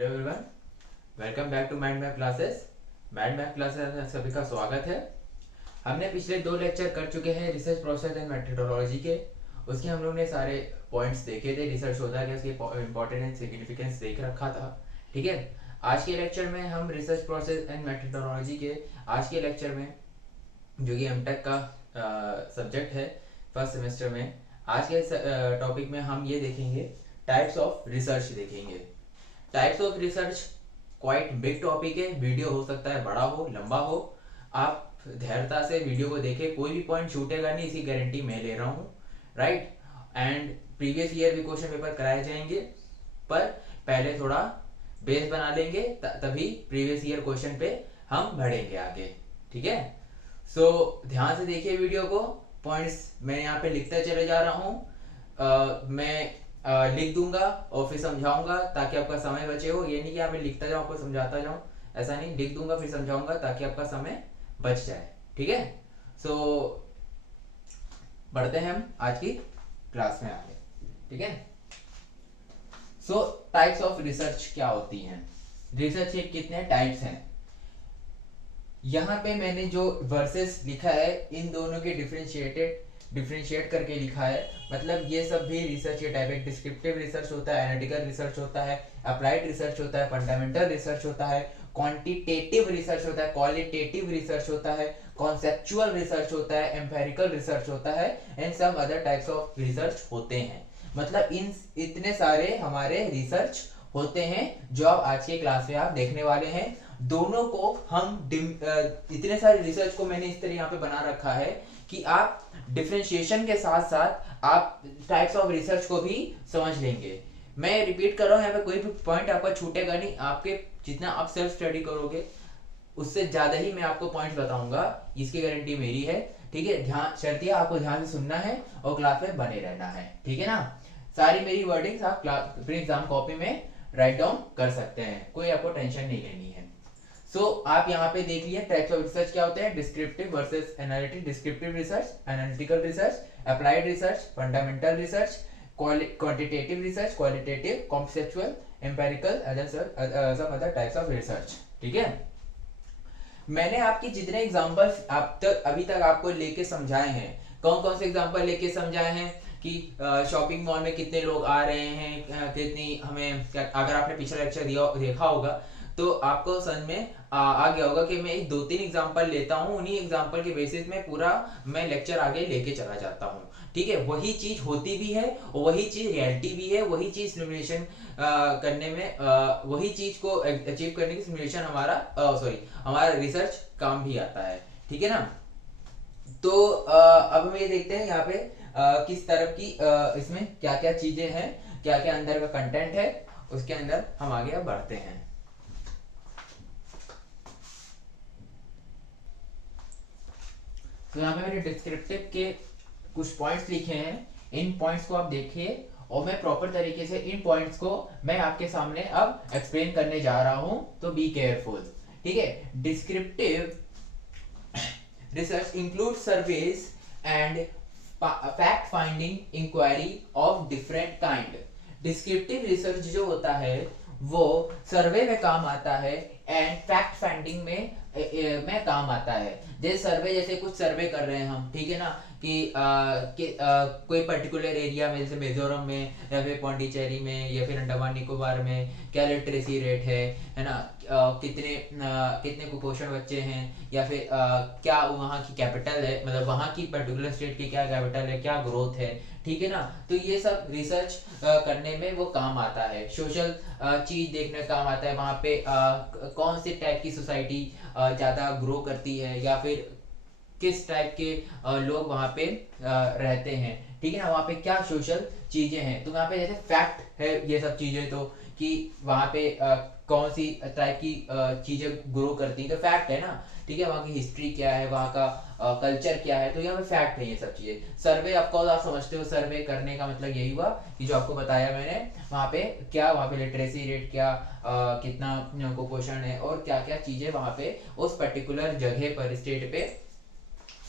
Hello everyone, welcome back to mind map classes. Mind map classes में सभी का स्वागत है। हमने पिछले 2 लेक्चर कर चुके हैं रिसर्च प्रोसेस एंड मेथडोलॉजी के। उसके हम लोग ने सारे पॉइंट्स देखे थे, रिसर्च होता है उसकी इंपॉर्टेंस एंड सिग्निफिकेंस देख रखा था। ठीक है, आज के लेक्चर में हम रिसर्च प्रोसेस एंड मेथडोलॉजी के आज के लेक्चर में, जो कि एमटेक का सब्जेक्ट है फर्स्ट सेमेस्टर में, आज के टॉपिक में हम ये देखेंगे, टाइप्स ऑफ रिसर्च देखेंगे। Types of research quite big topic है। वीडियो हो सकता है बड़ा हो, लंबा हो। आप धैर्यता से वीडियो को देखें, कोई भी पॉइंट छूटेगा नहीं, इसकी गारंटी मैं ले रहा हूँ। राइट, एंड प्रीवियस ईयर भी क्वेश्चन पेपर कराए जाएंगे, पर पहले थोड़ा बेस बना लेंगे, तभी प्रीवियस ईयर क्वेश्चन पे हम बढ़ेंगे आगे। ठीक है, सो ध्यान से देखिए वीडियो को। पॉइंट्स मैं यहाँ पे लिखता चले जा रहा हूँ। मैं लिख दूंगा और फिर समझाऊंगा ताकि आपका समय बचे हो। ये नहीं कि यहाँ पे लिखता जाऊँ आपको समझाता जाऊँ, ऐसा नहीं, लिख दूंगा फिर समझाऊंगा ताकि आपका समय बच जाए। ठीक है, सो बढ़ते हैं हम आज की क्लास में आगे। ठीक है, सो टाइप्स ऑफ रिसर्च क्या होती हैं। रिसर्च के कितने टाइप्स हैं। यहाँ पे मैंने जो वर्सेस लिखा है, इन दोनों के डिफरेंशिएट करके लिखा है। मतलब ये सब भी रिसर्च के टाइप है। डिस्क्रिप्टिव रिसर्च होता है, एनालिटिकल रिसर्च होता है, अप्लाइड रिसर्च होता है, फंडामेंटल रिसर्च होता है, क्वांटिटेटिव रिसर्च होता है, क्वालिटेटिव रिसर्च होता है, कॉन्सेप्चुअल रिसर्च होता है, एम्पेरिकल रिसर्च होता है, and some other types of research होते हैं। मतलब इन इतने सारे हमारे रिसर्च होते हैं जो आप आज के क्लास में आप देखने वाले हैं। दोनों को हम इतने सारे रिसर्च को मैंने इस तरह यहाँ पे बना रखा है कि आप डिफरेंशिएशन के साथ साथ आप टाइप्स ऑफ रिसर्च को भी समझ लेंगे। मैं रिपीट कर रहा हूँ, यहाँ पे कोई भी पॉइंट आपका छूटेगा नहीं। आपके जितना आप सेल्फ स्टडी करोगे उससे ज्यादा ही मैं आपको पॉइंट्स बताऊंगा, इसकी गारंटी मेरी है। ठीक है, ध्यान शर्तिया आपको ध्यान से सुनना है और क्लास में बने रहना है। ठीक है ना, सारी मेरी वर्डिंग्स आप अपने एग्जाम कॉपी में राइट डाउन कर सकते हैं, कोई आपको टेंशन नहीं लेनी है। आप यहाँ पे देख लिया टाइप्स ऑफ रिसर्च क्या होते हैं। Descriptive versus analytic. Descriptive research, analytical research, applied research, fundamental research, quantitative research, qualitative, conceptual, empirical, some other types of research. ठीक है, मैंने आपके जितने एग्जांपल्स अभी तक आपको लेके समझाए हैं, कौन कौन से एग्जांपल लेके समझाए हैं कि शॉपिंग मॉल में कितने लोग आ रहे हैं, कितनी हमें, अगर आपने पिछला लेक्चर देखा होगा तो आपको समझ में आ गया होगा कि मैं एक 2-3 एग्जांपल लेता हूँ, उन्हीं एग्जांपल के बेसिस में पूरा मैं लेक्चर आगे लेके चला जाता हूँ। ठीक है, वही चीज होती भी है और वही चीज रियलिटी भी है। वही चीज सिमुलेशन करने में वही चीज को अचीव करने की सिमुलेशन हमारा रिसर्च काम भी आता है। ठीक है ना, तो अब हम ये देखते हैं यहाँ पे किस तरह की इसमें क्या क्या चीजें हैं, क्या क्या अंदर का कंटेंट है, उसके अंदर हम आगे बढ़ते हैं। तो यहाँ पे मैंने डिस्क्रिप्टिव के कुछ पॉइंट्स लिखे हैं, इन पॉइंट्स को आप देखिए और मैं प्रॉपर तरीके से इन पॉइंट्स को मैं आपके सामने अब एक्सप्लेन करने जा रहा हूं, तो बी केयरफुल। ठीक है, descriptive research include surveys and fact finding inquiry of different kind. Descriptive research जो होता है वो सर्वे में काम आता है एंड फैक्ट फाइंडिंग में काम आता है। जैसे सर्वे, जैसे कुछ सर्वे कर रहे हैं हम, ठीक है ना, कि कोई पर्टिकुलर एरिया में, जैसे मिजोरम में या फिर पौंडीचेरी में या फिर अंडमान निकोबार में क्या लिटरेसी रेट है ना, कितने कुपोषण बच्चे हैं, या फिर क्या वहाँ की कैपिटल है, मतलब वहाँ की पर्टिकुलर स्टेट की क्या कैपिटल है, क्या ग्रोथ है। ठीक है ना, तो ये सब रिसर्च करने में वो काम आता है। सोशल चीज देखने काम आता है, वहाँ पे कौन सी टाइप की सोसाइटी ज्यादा ग्रो करती है, या फिर किस टाइप के लोग वहाँ पे रहते हैं। ठीक है ना, वहाँ पे क्या सोशल चीजें हैं। तो वहाँ पे जैसे फैक्ट है ये सब चीजें, तो कि वहाँ पे कौन सी टाइप की चीजें ग्रो करती हैं, तो फैक्ट है ना। ठीक है, वहाँ की हिस्ट्री क्या है, वहाँ का कल्चर क्या है, तो यहाँ पे फैक्ट है ये सब चीजें। सर्वे ऑफकोर्स आप समझते हो, सर्वे करने का मतलब यही हुआ कि जो आपको बताया मैंने, वहाँ पे क्या, वहाँ पे लिटरेसी रेट क्या, कितना कुपोषण है, और क्या क्या चीजें वहाँ पे उस पर्टिकुलर जगह पर, स्टेट पे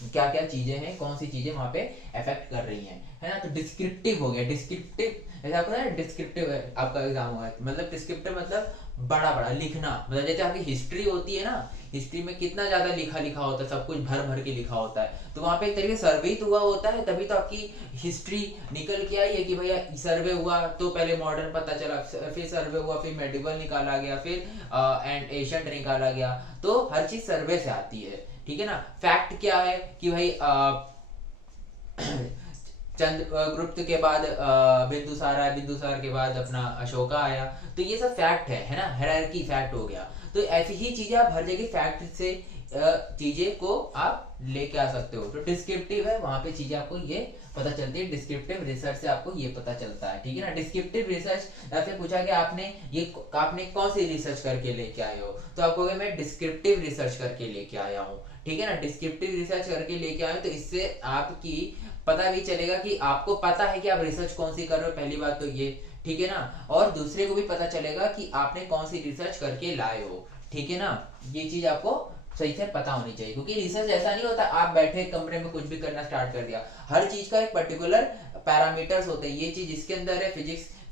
क्या क्या चीजें हैं, कौन सी चीजें वहां पे अफेक्ट कर रही हैं, है ना। तो डिस्क्रिप्टिव हो गया, डिस्क्रिप्टिव जैसे आपको ना डिस्क्रिप्टिव है, आपका एग्जाम हुआ है मतलब डिस्क्रिप्टिव मतलब बड़ा बड़ा लिखना, मतलब जैसे आपकी हिस्ट्री होती है ना, हिस्ट्री में कितना ज्यादा लिखा लिखा होता है, सब कुछ भर भर के लिखा होता है, तो वहां पे एक तरीके से सर्वे तो हुआ होता है, तभी तो आपकी हिस्ट्री निकल के आई है कि भैया सर्वे हुआ तो पहले मॉडर्न पता चला, फिर सर्वे हुआ, फिर मेडिवल निकाला गया, फिर एंड एशियंट निकाला गया, तो हर चीज सर्वे से आती है, ठीक है ना। फैक्ट क्या है कि भाई चंद्रगुप्त के बाद बिंदुसार आया, बिंदुसार के बाद अपना अशोका आया, तो ये सब फैक्ट है ना, हायरार्की फैक्ट हो गया। तो ऐसी ही चीजें आप हर जगह फैक्ट से चीजें को आप लेके आ सकते हो। तो डिस्क्रिप्टिव है, वहां पे चीजें आपको ये पता चलती है, डिस्क्रिप्टिव रिसर्च से आपको ये पता चलता है, ठीक है ना। डिस्क्रिप्टिव रिसर्च आपसे पूछा कि आपने कौन सी रिसर्च करके लेके आए हो, तो आप कहोगे मैं डिस्क्रिप्टिव रिसर्च करके लेके आया हूँ, ठीक है ना। डिस्क्रिप्टिव रिसर्च करके लेके आए, तो इससे आपकी पता भी चलेगा कि आपको पता है कि आप रिसर्च कौन सी कर रहे हो, पहली बात तो ये, ठीक है ना। और दूसरे को भी पता चलेगा कि आपने कौन सी रिसर्च करके लाए हो, ठीक है ना। ये चीज आपको सही से पता होनी चाहिए, क्योंकि रिसर्च ऐसा नहीं होता आप बैठे कमरे में कुछ भी करना स्टार्ट कर दिया, हर चीज का एक पर्टिकुलर पैरामीटर्स होते हैं, ये चीज इसके अंदर है,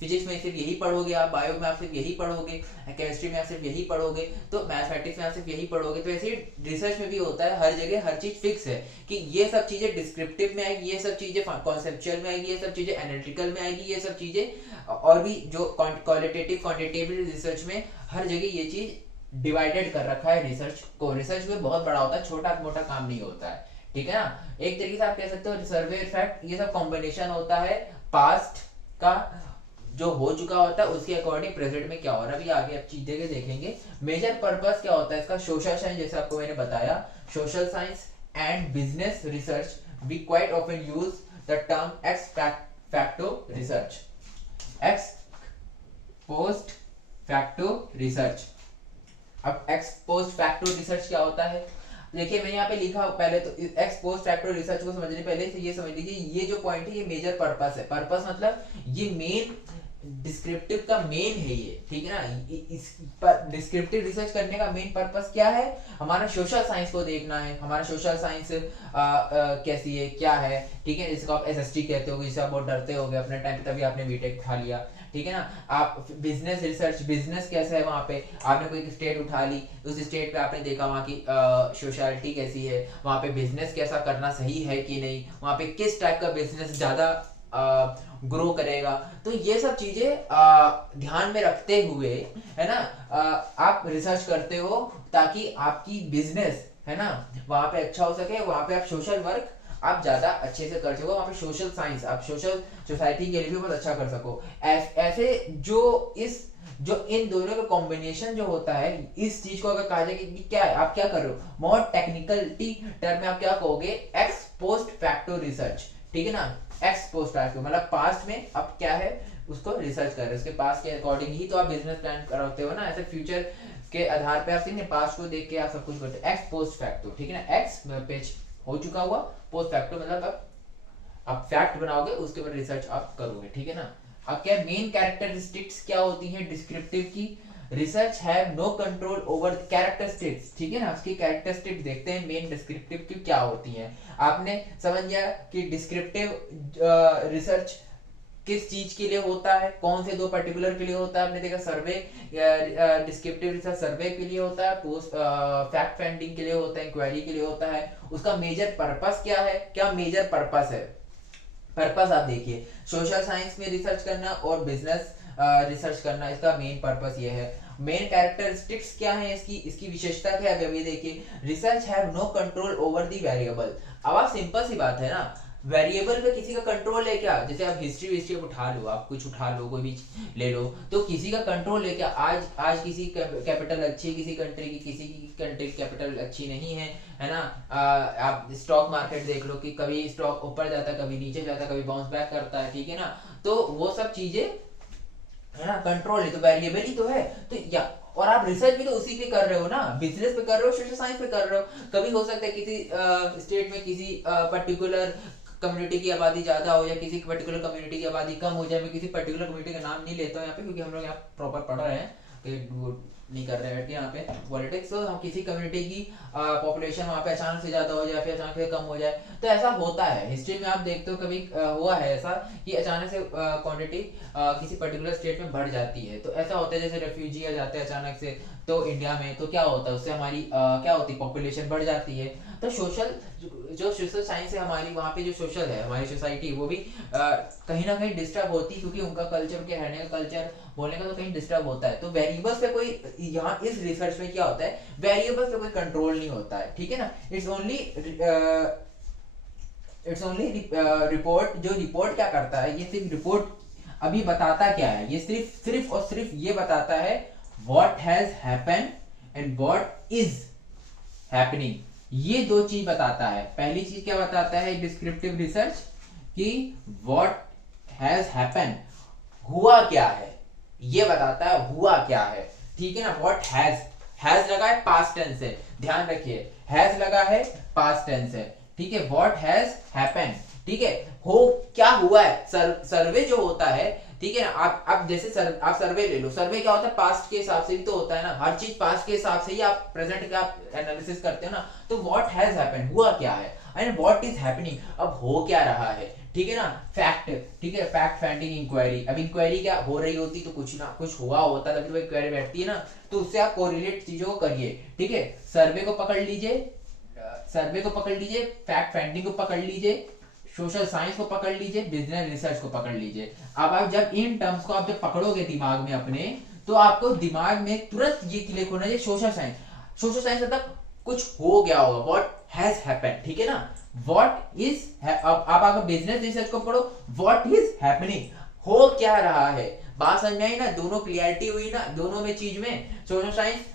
फिजिक्स में सिर्फ यही पढ़ोगे आप, बायो में आप सिर्फ यही पढ़ोगे, केमिस्ट्री में आप सिर्फ यही पढ़ोगे, तो मैथमेटिक्स में आप सिर्फ यही पढ़ोगे, तो ऐसे रिसर्च में भी होता है, हर जगह हर चीज फिक्स है कि ये सब चीजें डिस्क्रिप्टिव में आएगी, ये सब चीजें कॉन्सेप्चुअल में आएगी, ये सब चीजें एनालिटिकल में आएगी, ये सब चीजें और भी जो क्वालिटेटिव क्वांटिटेटिव रिसर्च में हर जगह ये चीज डिवाइडेड कर रखा है रिसर्च को। रिसर्च में बहुत बड़ा होता है, छोटा मोटा काम नहीं होता है, ठीक है ना। एक तरीके से आप कह सकते हो सर्वे फैक्ट ये सब कॉम्बिनेशन होता है पास्ट का जो हो चुका होता है उसके अकॉर्डिंग प्रेजेंट में क्या हो रहा है। अभी आगे आप चीजें के देखेंगे। मेजर पर्पस क्या होता है इसका, सोशल साइंस, जैसे आपको मैंने बताया social science and business research we quite often use the term ex facto research, ex post facto research. अब एक्स पोस्ट फैक्टो रिसर्च क्या होता है, देखिए मैं यहाँ पे लिखा पहले तो एक्स पोस्ट फैक्टो रिसर्च को समझने पहले से ये समझ लीजिए, ये जो पॉइंट है ये मेजर पर्पस है, पर्पस मतलब ये मेन डिस्क्रिप्टिव का मेन है ये, ठीक है ना। इस पर डिस्क्रिप्टिव रिसर्च करने का मेन पर्पस क्या है, हमारा सोशल साइंस को देखना है, हमारा सोशल साइंस कैसी है क्या है, ठीक है। जिसको आप एसएसटी कहते हो, जिससे आप बहुत डरते होगे अपने टाइम पे, तभी आपने बीटेक उठा लिया, ठीक है ना। आप बिजनेस रिसर्च, बिजनेस कैसा है वहाँ पे, आपने कोई स्टेट उठा ली, उस स्टेट पे आपने देखा वहाँ की सोशलिटी कैसी है, वहाँ पे बिजनेस कैसा करना सही है कि नहीं, वहाँ पे किस टाइप का बिजनेस ज्यादा ग्रो करेगा, तो ये सब चीजें ध्यान में रखते हुए, है ना, आप रिसर्च करते हो ताकि आपकी बिजनेस, है ना, वहां पे अच्छा हो सके, वहां पे आप सोशल वर्क आप ज्यादा अच्छे से कर सको, वहां पे सोशल साइंस आप सोशल सोसाइटी के लिए भी बहुत अच्छा कर सको। ऐसे जो इन दोनों का कॉम्बिनेशन जो होता है, इस चीज को अगर कहा जाए कि क्या है, आप क्या कर रहे हो, मोर टेक्निकलिटी टर्म में आप क्या कहोगे, एक्स पोस्ट फैक्टो रिसर्च, ठीक है ना। एक्स पोस्ट फैक्टो मतलब पास्ट में अब क्या है उसको रिसर्च कर रहे हो, उसके पास्ट के अकॉर्डिंग ही तो आप बिजनेस प्लान कराते हो ना, ऐसे फ्यूचर के आधार पे आप सीधे पास्ट को देख के आप सब कुछ करते हो। एक्स पोस्ट फैक्टो, ठीक है ना, एक्स पेज हो चुका हुआ, पोस्ट फैक्टो मतलब अब आप फैक्ट बनाओगे उसके बाद रिसर्च आप करोगे, ठीक है ना। अब क्या मेन कैरेक्टरिस्टिक्स क्या होती है डिस्क्रिप्टिव की, research have no control over characteristics, ठीक है ना। उसकी कैरेक्टरिस्टिक्स देखते हैं मेन डिस्क्रिप्टिव की क्या होती हैं। आपने समझ गया कि डिस्क्रिप्टिव रिसर्च किस चीज के लिए होता है, कौन से दो पर्टिकुलर के लिए होता है, आपने देखा सर्वे, डिस्क्रिप्टिव रिसर्च सर्वे के लिए होता है, पोस्ट फैक्ट फाइंडिंग के लिए होता है, इंक्वायरी के लिए होता है। उसका मेजर पर्पस क्या है, क्या मेजर पर्पस है, पर्पस आप देखिए, सोशल साइंस में रिसर्च करना और बिजनेस रिसर्च करना, इसका मेन पर्पस ये है। मेन कैरेक्टरिस्टिक्स क्या है इसकी, इसकी विशेषता क्या है, अभी देखिए, research have no control over the variable. अब आप सिंपल सी बात है ना, वेरिएबल पे किसी का कंट्रोल है क्या, जैसे आप हिस्ट्री उठा लो, आप कुछ उठा लो, कोई भी ले लो, तो किसी का कंट्रोल है क्या, आज किसी कैपिटल अच्छी, किसी कंट्री की, किसी की कंट्री की कैपिटल अच्छी नहीं है ना। आप स्टॉक मार्केट देख लो कि कभी स्टॉक ऊपर जाता है, कभी नीचे जाता है, कभी बाउंस बैक करता है, ठीक है ना। तो वो सब चीजें, है ना, कंट्रोल है, तो वेरिएबल ही तो है। तो या और आप रिसर्च भी तो उसी पे कर रहे हो ना, बिजनेस पे कर रहे हो, सोशल साइंस पे कर रहे हो। कभी हो सकता है किसी स्टेट में किसी पर्टिकुलर कम्युनिटी की आबादी ज्यादा हो या किसी पर्टिकुलर कम्युनिटी की आबादी कम हो जाए। मैं किसी पर्टिकुलर कम्युनिटी का नाम नहीं लेता हूँ यहाँ पे, क्योंकि हम लोग यहाँ प्रॉपर पढ़ रहे हैं, नहीं कर रहे हैं यहाँ पे पॉलिटिक्स। तो हम किसी कम्युनिटी की पॉपुलेशन वहाँ पे अचानक से ज्यादा हो जाए फिर अचानक से कम हो जाए, तो ऐसा होता है हिस्ट्री में। आप देखते हो कभी हुआ है ऐसा कि अचानक से क्वांटिटी किसी पर्टिकुलर स्टेट में बढ़ जाती है। तो ऐसा होता है जैसे रेफ्यूजी आ जाते हैं अचानक से तो इंडिया में, तो क्या होता है उससे हमारी क्या होती है, पॉपुलेशन बढ़ जाती है। तो सोशल जो सोशल साइंस है हमारी, वहाँ पे जो सोशल है हमारी सोसाइटी, वो भी कहीं ना कहीं डिस्टर्ब होती है, क्योंकि उनका कल्चर, उनके रहने का कल्चर, बोलने का तो कहीं डिस्टर्ब होता है। तो वेरिएबल्स पे कोई, यहाँ इस रिसर्च में क्या होता है, वेरिएबल्स पे कोई कंट्रोल नहीं होता है, ठीक है ना। It's only report. जो रिपोर्ट क्या करता है, ये सिर्फ रिपोर्ट अभी बताता क्या है, ये सिर्फ सिर्फ और सिर्फ ये बताता है what has happen and what is happening. ये दो चीज बताता है। पहली चीज क्या बताता है डिस्क्रिप्टिव रिसर्च, कि व्हाट हैज हैपन, हुआ क्या है, ये बताता है हुआ क्या है, ठीक है ना। व्हाट हैज लगा है पास्ट टेंस है, ध्यान रखिए, हैज लगा है पास्ट टेंस है, ठीक है। व्हाट हैज हैपन, ठीक है, हो क्या हुआ है। सर्वे जो होता है, ठीक है ना, आप जैसे आप सर्वे ले लो, सर्वे क्या होता है, पास्ट के हिसाब से भी तो होता है ना, हर चीज पास्ट के हिसाब से ही आप प्रेजेंट का एनालिसिस करते हो ना। तो व्हाट हैज हैपेंड, हुआ क्या है, एंड व्हाट इज हैपनिंग, अब हो क्या रहा है, ठीक है ना। फैक्ट, ठीक है, फैक्ट फाइंडिंग इंक्वायरी। अब इंक्वायरी क्या हो रही होती, तो कुछ ना कुछ हुआ होता है, तभी तो इंक्वायरी बैठती है ना। तो उससे आप कोरिलेट चीजों को करिए, ठीक है। सर्वे को पकड़ लीजिए, फैक्ट फाइंडिंग को पकड़ लीजिए, सोशल साइंस को पकड़ लीजिए, बिजनेस रिसर्च को पकड़ लीजिए। अब आप जब इन टर्म्स को आप जब पकड़ोगे दिमाग में अपने, तो आपको दिमाग में तुरंत ये क्लिक होना चाहिए सोशल साइंस। सोशल साइंस मतलब कुछ हो गया होगा, व्हाट हैज हैपेंड, ठीक है ना। व्हाट इज, अब आप अगर बिजनेस रिसर्च को पढ़ो, व्हाट इज हैपनिंग, हो क्या रहा है। बात समझ में आई ना, दोनों क्लियरिटी हुई ना दोनों में चीज में। Social science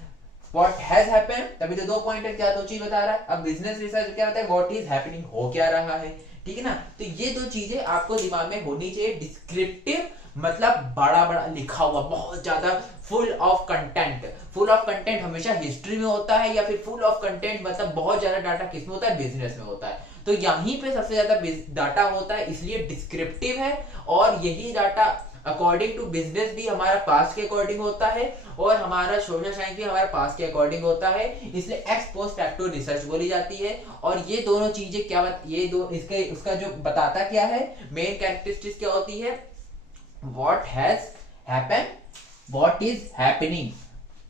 what has happened, तभी तो 2 पॉइंट है, क्या दो चीज बता रहा है। अब बिजनेस रिसर्च क्या होता है, व्हाट इज हैपनिंग, हो क्या रहा है, ठीक है ना। तो ये दो चीजें आपको दिमाग में होनी चाहिए। डिस्क्रिप्टिव मतलब बड़ा बड़ा लिखा हुआ, बहुत ज्यादा full of content. Full of content हमेशा हिस्ट्री में होता है, या फिर फुल ऑफ कंटेंट मतलब बहुत ज्यादा डाटा किस में होता है, बिजनेस में होता है। तो यहीं पे सबसे ज्यादा डाटा होता है, इसलिए डिस्क्रिप्टिव है। और यही डाटा अकॉर्डिंग टू बिजनेस भी हमारा पास्ट के अकॉर्डिंग होता है, और हमारा सोशल साइंस भी हमारे पास्ट के अकॉर्डिंग होता है, इसलिए एक्स पोस्ट फैक्टो रिसर्च बोली जाती है। और ये दोनों चीजें क्या ये दो इसके उसका जो बताता क्या है, मेन कैरेक्टरिस्टिक्स क्या होती है, what has happen, what is happening,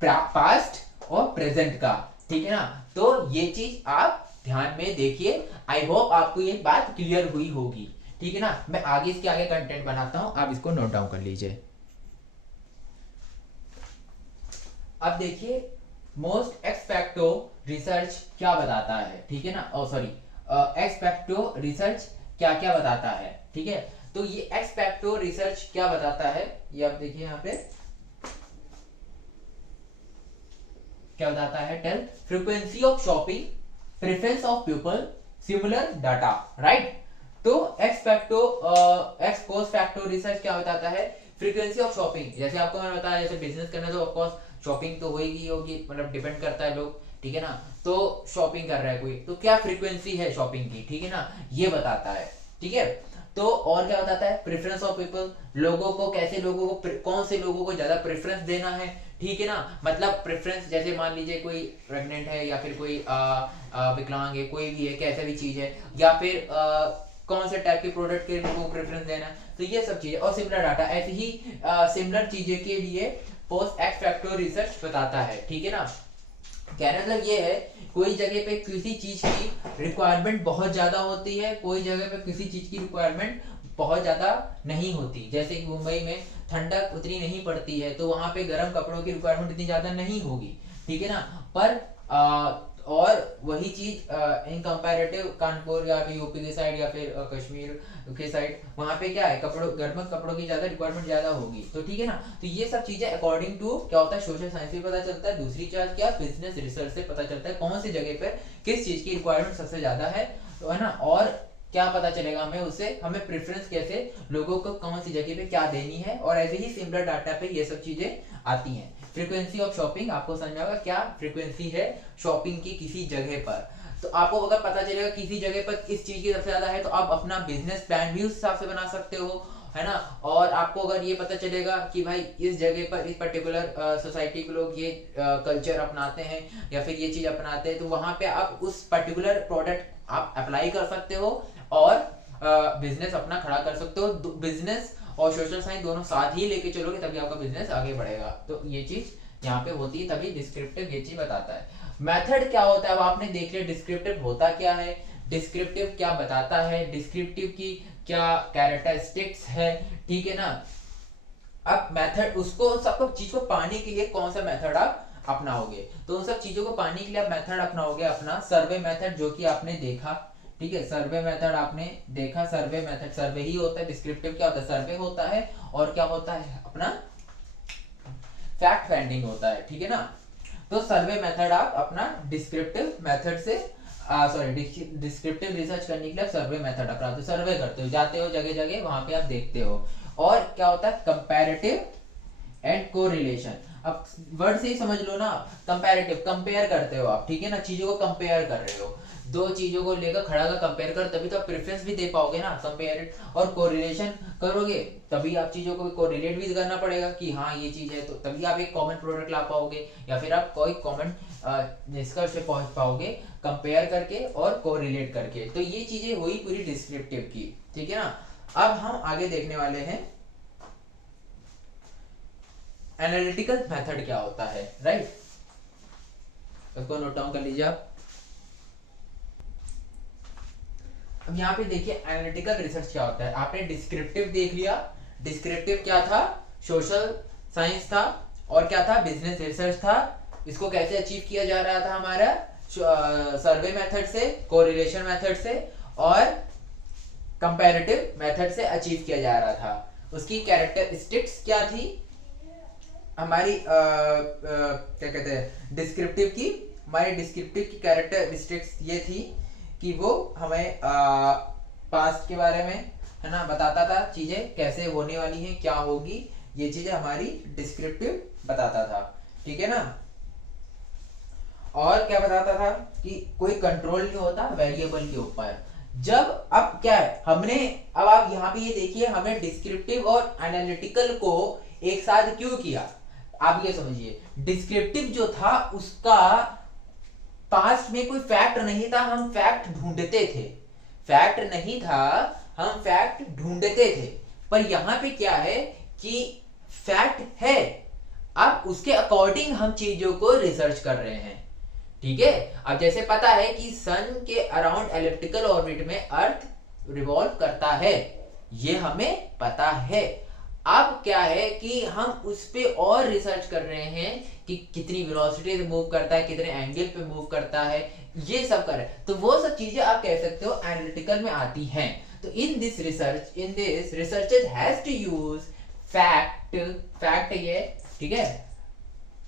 past और प्रेजेंट का, ठीक है ना। तो ये चीज आप ध्यान में देखिए। आई होप आपको ये बात क्लियर हुई होगी, ठीक है ना। मैं आगे इसके आगे कंटेंट बनाता हूं, आप इसको नोट डाउन कर लीजिए। अब देखिए मोस्ट एक्स फैक्टो रिसर्च क्या बताता है, ठीक है ना। ओ सॉरी, एक्स फैक्टो रिसर्च क्या क्या बताता है, ठीक है। तो ये एक्स फैक्टो रिसर्च क्या बताता है, ये आप देखिए यहाँ पे क्या बताता है। Tell frequency of shopping, preference of people, similar data, right. तो ex facto ex post facto research क्या बताता है, फ्रीक्वेंसी ऑफ शॉपिंग। जैसे आपको मैंने बताया, जैसे बिजनेस करना तो ऑफ कोर्स शॉपिंग तो होगी होगी, मतलब डिपेंड करता है लोग, ठीक है ना। तो शॉपिंग कर रहा है कोई, तो क्या फ्रीक्वेंसी है शॉपिंग की, ठीक है ना, ये बताता है, ठीक है। तो और क्या बताता है, प्रेफरेंस ऑफ पीपल, लोगों को कैसे, लोगों को कौन से लोगों को ज्यादा प्रेफरेंस देना है, ठीक है ना। मतलब प्रेफरेंस, जैसे मान लीजिए कोई प्रेग्नेंट है, या फिर कोई विकलांग है, कोई भी है, कैसा भी चीज है, या फिर कौन से टाइप के प्रोडक्ट के लोगों को प्रेफरेंस देना है, तो ये सब चीजें। और सिमिलर डाटा, ऐसे ही सिमिलर चीजें के लिए पोस्ट एक्स फैक्टो रिसर्च बताता है, ठीक है ना। कहने मतलब ये है, कोई जगह पे किसी चीज की रिक्वायरमेंट बहुत ज्यादा होती है, कोई जगह पे किसी चीज की रिक्वायरमेंट बहुत ज्यादा नहीं होती। जैसे कि मुंबई में ठंडक उतनी नहीं पड़ती है, तो वहां पे गर्म कपड़ों की रिक्वायरमेंट इतनी ज्यादा नहीं होगी, ठीक है ना। पर और वही चीज इन कंपैरेटिव कानपुर या फिर यूपी के साइड या फिर कश्मीर के साइड, वहां पे क्या है, गर्म कपड़ों की ज्यादा रिक्वायरमेंट ज्यादा होगी, तो ठीक है ना। तो ये सब चीजें अकॉर्डिंग टू क्या होता है, सोशल साइंस से पता चलता है। दूसरी चीज क्या, बिजनेस रिसर्च से पता चलता है कौन सी जगह पर किस चीज की रिक्वायरमेंट सबसे ज्यादा है, तो है ना। और क्या पता चलेगा हमें उससे, हमें प्रेफरेंस कैसे, लोगों को कौन सी जगह पे क्या देनी है, और ऐसे ही सिमिलर डाटा पे ये सब चीजें आती हैं। फ्रीक्वेंसी ऑफ शॉपिंग, आपको समझ में आएगा क्या फ्रीक्वेंसी है शॉपिंग की किसी जगह पर। तो आपको अगर पता चलेगा किसी जगह पर किस चीज की सबसे ज्यादा है, तो आप अपना बिजनेस प्लान भी उस हिसाब से बना सकते हो, है ना। और आपको अगर ये पता चलेगा कि भाई इस जगह पर इस पर्टिकुलर सोसाइटी के लोग ये कल्चर अपनाते हैं या फिर ये चीज अपनाते हैं, तो वहां पे आप उस पर्टिकुलर प्रोडक्ट आप अप्लाई कर सकते हो और बिजनेस अपना खड़ा कर सकते हो। बिजनेस और सोशल साइंस दोनों साथ ही लेके चलोगे तभी आपका बिजनेस आगे बढ़ेगा। तो ये चीज यहाँ पे होती है, तभी डिस्क्रिप्टिव ये चीज बताता है। मेथड क्या होता है, अब आपने देख लिया डिस्क्रिप्टिव होता क्या है, डिस्क्रिप्टिव क्या बताता है, डिस्क्रिप्टिव की क्या कैरेक्टरिस्टिक्स है, ठीक है ना। अब मेथड, उसको सबको चीज को पाने के लिए कौन सा मेथड आप अपनाओगे, तो उन सब चीजों को पाने के लिए आप मेथड अपनाओगे अपना सर्वे मेथड, जो कि आपने देखा, ठीक है। सर्वे मेथड आपने देखा, सर्वे मेथड सर्वे ही होता है। डिस्क्रिप्टिव क्या होता है, सर्वे होता है। और क्या होता है अपना फैक्ट फाइंडिंग होता है, ठीक है ना। तो सर्वे मेथड आप अपना डिस्क्रिप्टिव मेथड से डिस्क्रिप्टिव रिसर्च करने के लिए आप सर्वे मेथड अपनाते हो, सर्वे करते हो, जाते हो जगह जगह, वहां पे आप देखते हो। और क्या होता है कंपैरेटिव एंड कोरिलेशन। अब वर्ड से ही समझ लो ना, कंपैरेटिव कंपेयर करते हो आप, ठीक है ना, चीजों को कंपेयर कर रहे हो, दो चीजों को लेकर खड़ा कर कंपेयर कर, तभी तो आप प्रेफरेंस भी दे पाओगे ना, कंपेयर। और कोरिलेशन करोगे तभी आप चीजों को कोरिलेट भी करना पड़ेगा कि हाँ ये चीज है, तो तभी आप एक कॉमन प्रोडक्ट ला पाओगे या फिर आप कोई कॉमन निष्कर्ष पे पहुंच पाओगे कंपेयर करके और कोरिलेट करके। तो ये चीजें हुई पूरी डिस्क्रिप्टिव की, ठीक है ना। अब हम आगे देखने वाले हैं एनालिटिकल मेथड क्या होता है, राइट। इसको नोट डाउन कर लीजिए आप। अब यहाँ पे देखिए एनालिटिकल रिसर्च क्या होता है। आपने डिस्क्रिप्टिव देख लिया, डिस्क्रिप्टिव क्या था, सोशल साइंस था, और क्या था, बिजनेस रिसर्च था। इसको कैसे अचीव किया जा रहा था हमारा सर्वे मेथड से, कोरिलेशन मेथड से और कंपैरेटिव मेथड से अचीव किया जा रहा था। उसकी कैरेक्टरिस्टिक्स क्या थी हमारी क्या कहते हैं डिस्क्रिप्टिव की, हमारी डिस्क्रिप्टिव की कैरेक्टरिस्टिक्स ये थी कि वो हमें पास्ट के बारे में, है ना, बताता था, चीजें कैसे होने वाली हैं, क्या होगी, ये चीजें हमारी डिस्क्रिप्टिव बताता था, ठीक है ना। और क्या बताता था कि कोई कंट्रोल नहीं होता वेरिएबल के ऊपर। जब अब क्या है हमने, अब आप यहाँ पे ये देखिए हमने डिस्क्रिप्टिव और एनालिटिकल को एक साथ क्यों किया, आप ये समझिए। डिस्क्रिप्टिव जो था उसका पास्ट में कोई फैक्ट नहीं था, हम फैक्ट ढूंढते थे, फैक्ट नहीं था, हम फैक्ट ढूंढते थे। पर यहां पे क्या है कि फैक्ट है, अब उसके अकॉर्डिंग हम चीजों को रिसर्च कर रहे हैं, ठीक है। अब जैसे पता है कि सन के अराउंड एलिप्टिकल ऑर्बिट में अर्थ रिवॉल्व करता है, ये हमें पता है। अब क्या है कि हम उस पे और रिसर्च कर रहे हैं कि कितनी वेलोसिटी से मूव करता है, कितने एंगल पे मूव करता है, ये सब कर रहे हैं। तो वो सब चीजें आप कह सकते हो एनालिटिकल में आती हैं। तो in this researcher has to use fact ये, ठीक है,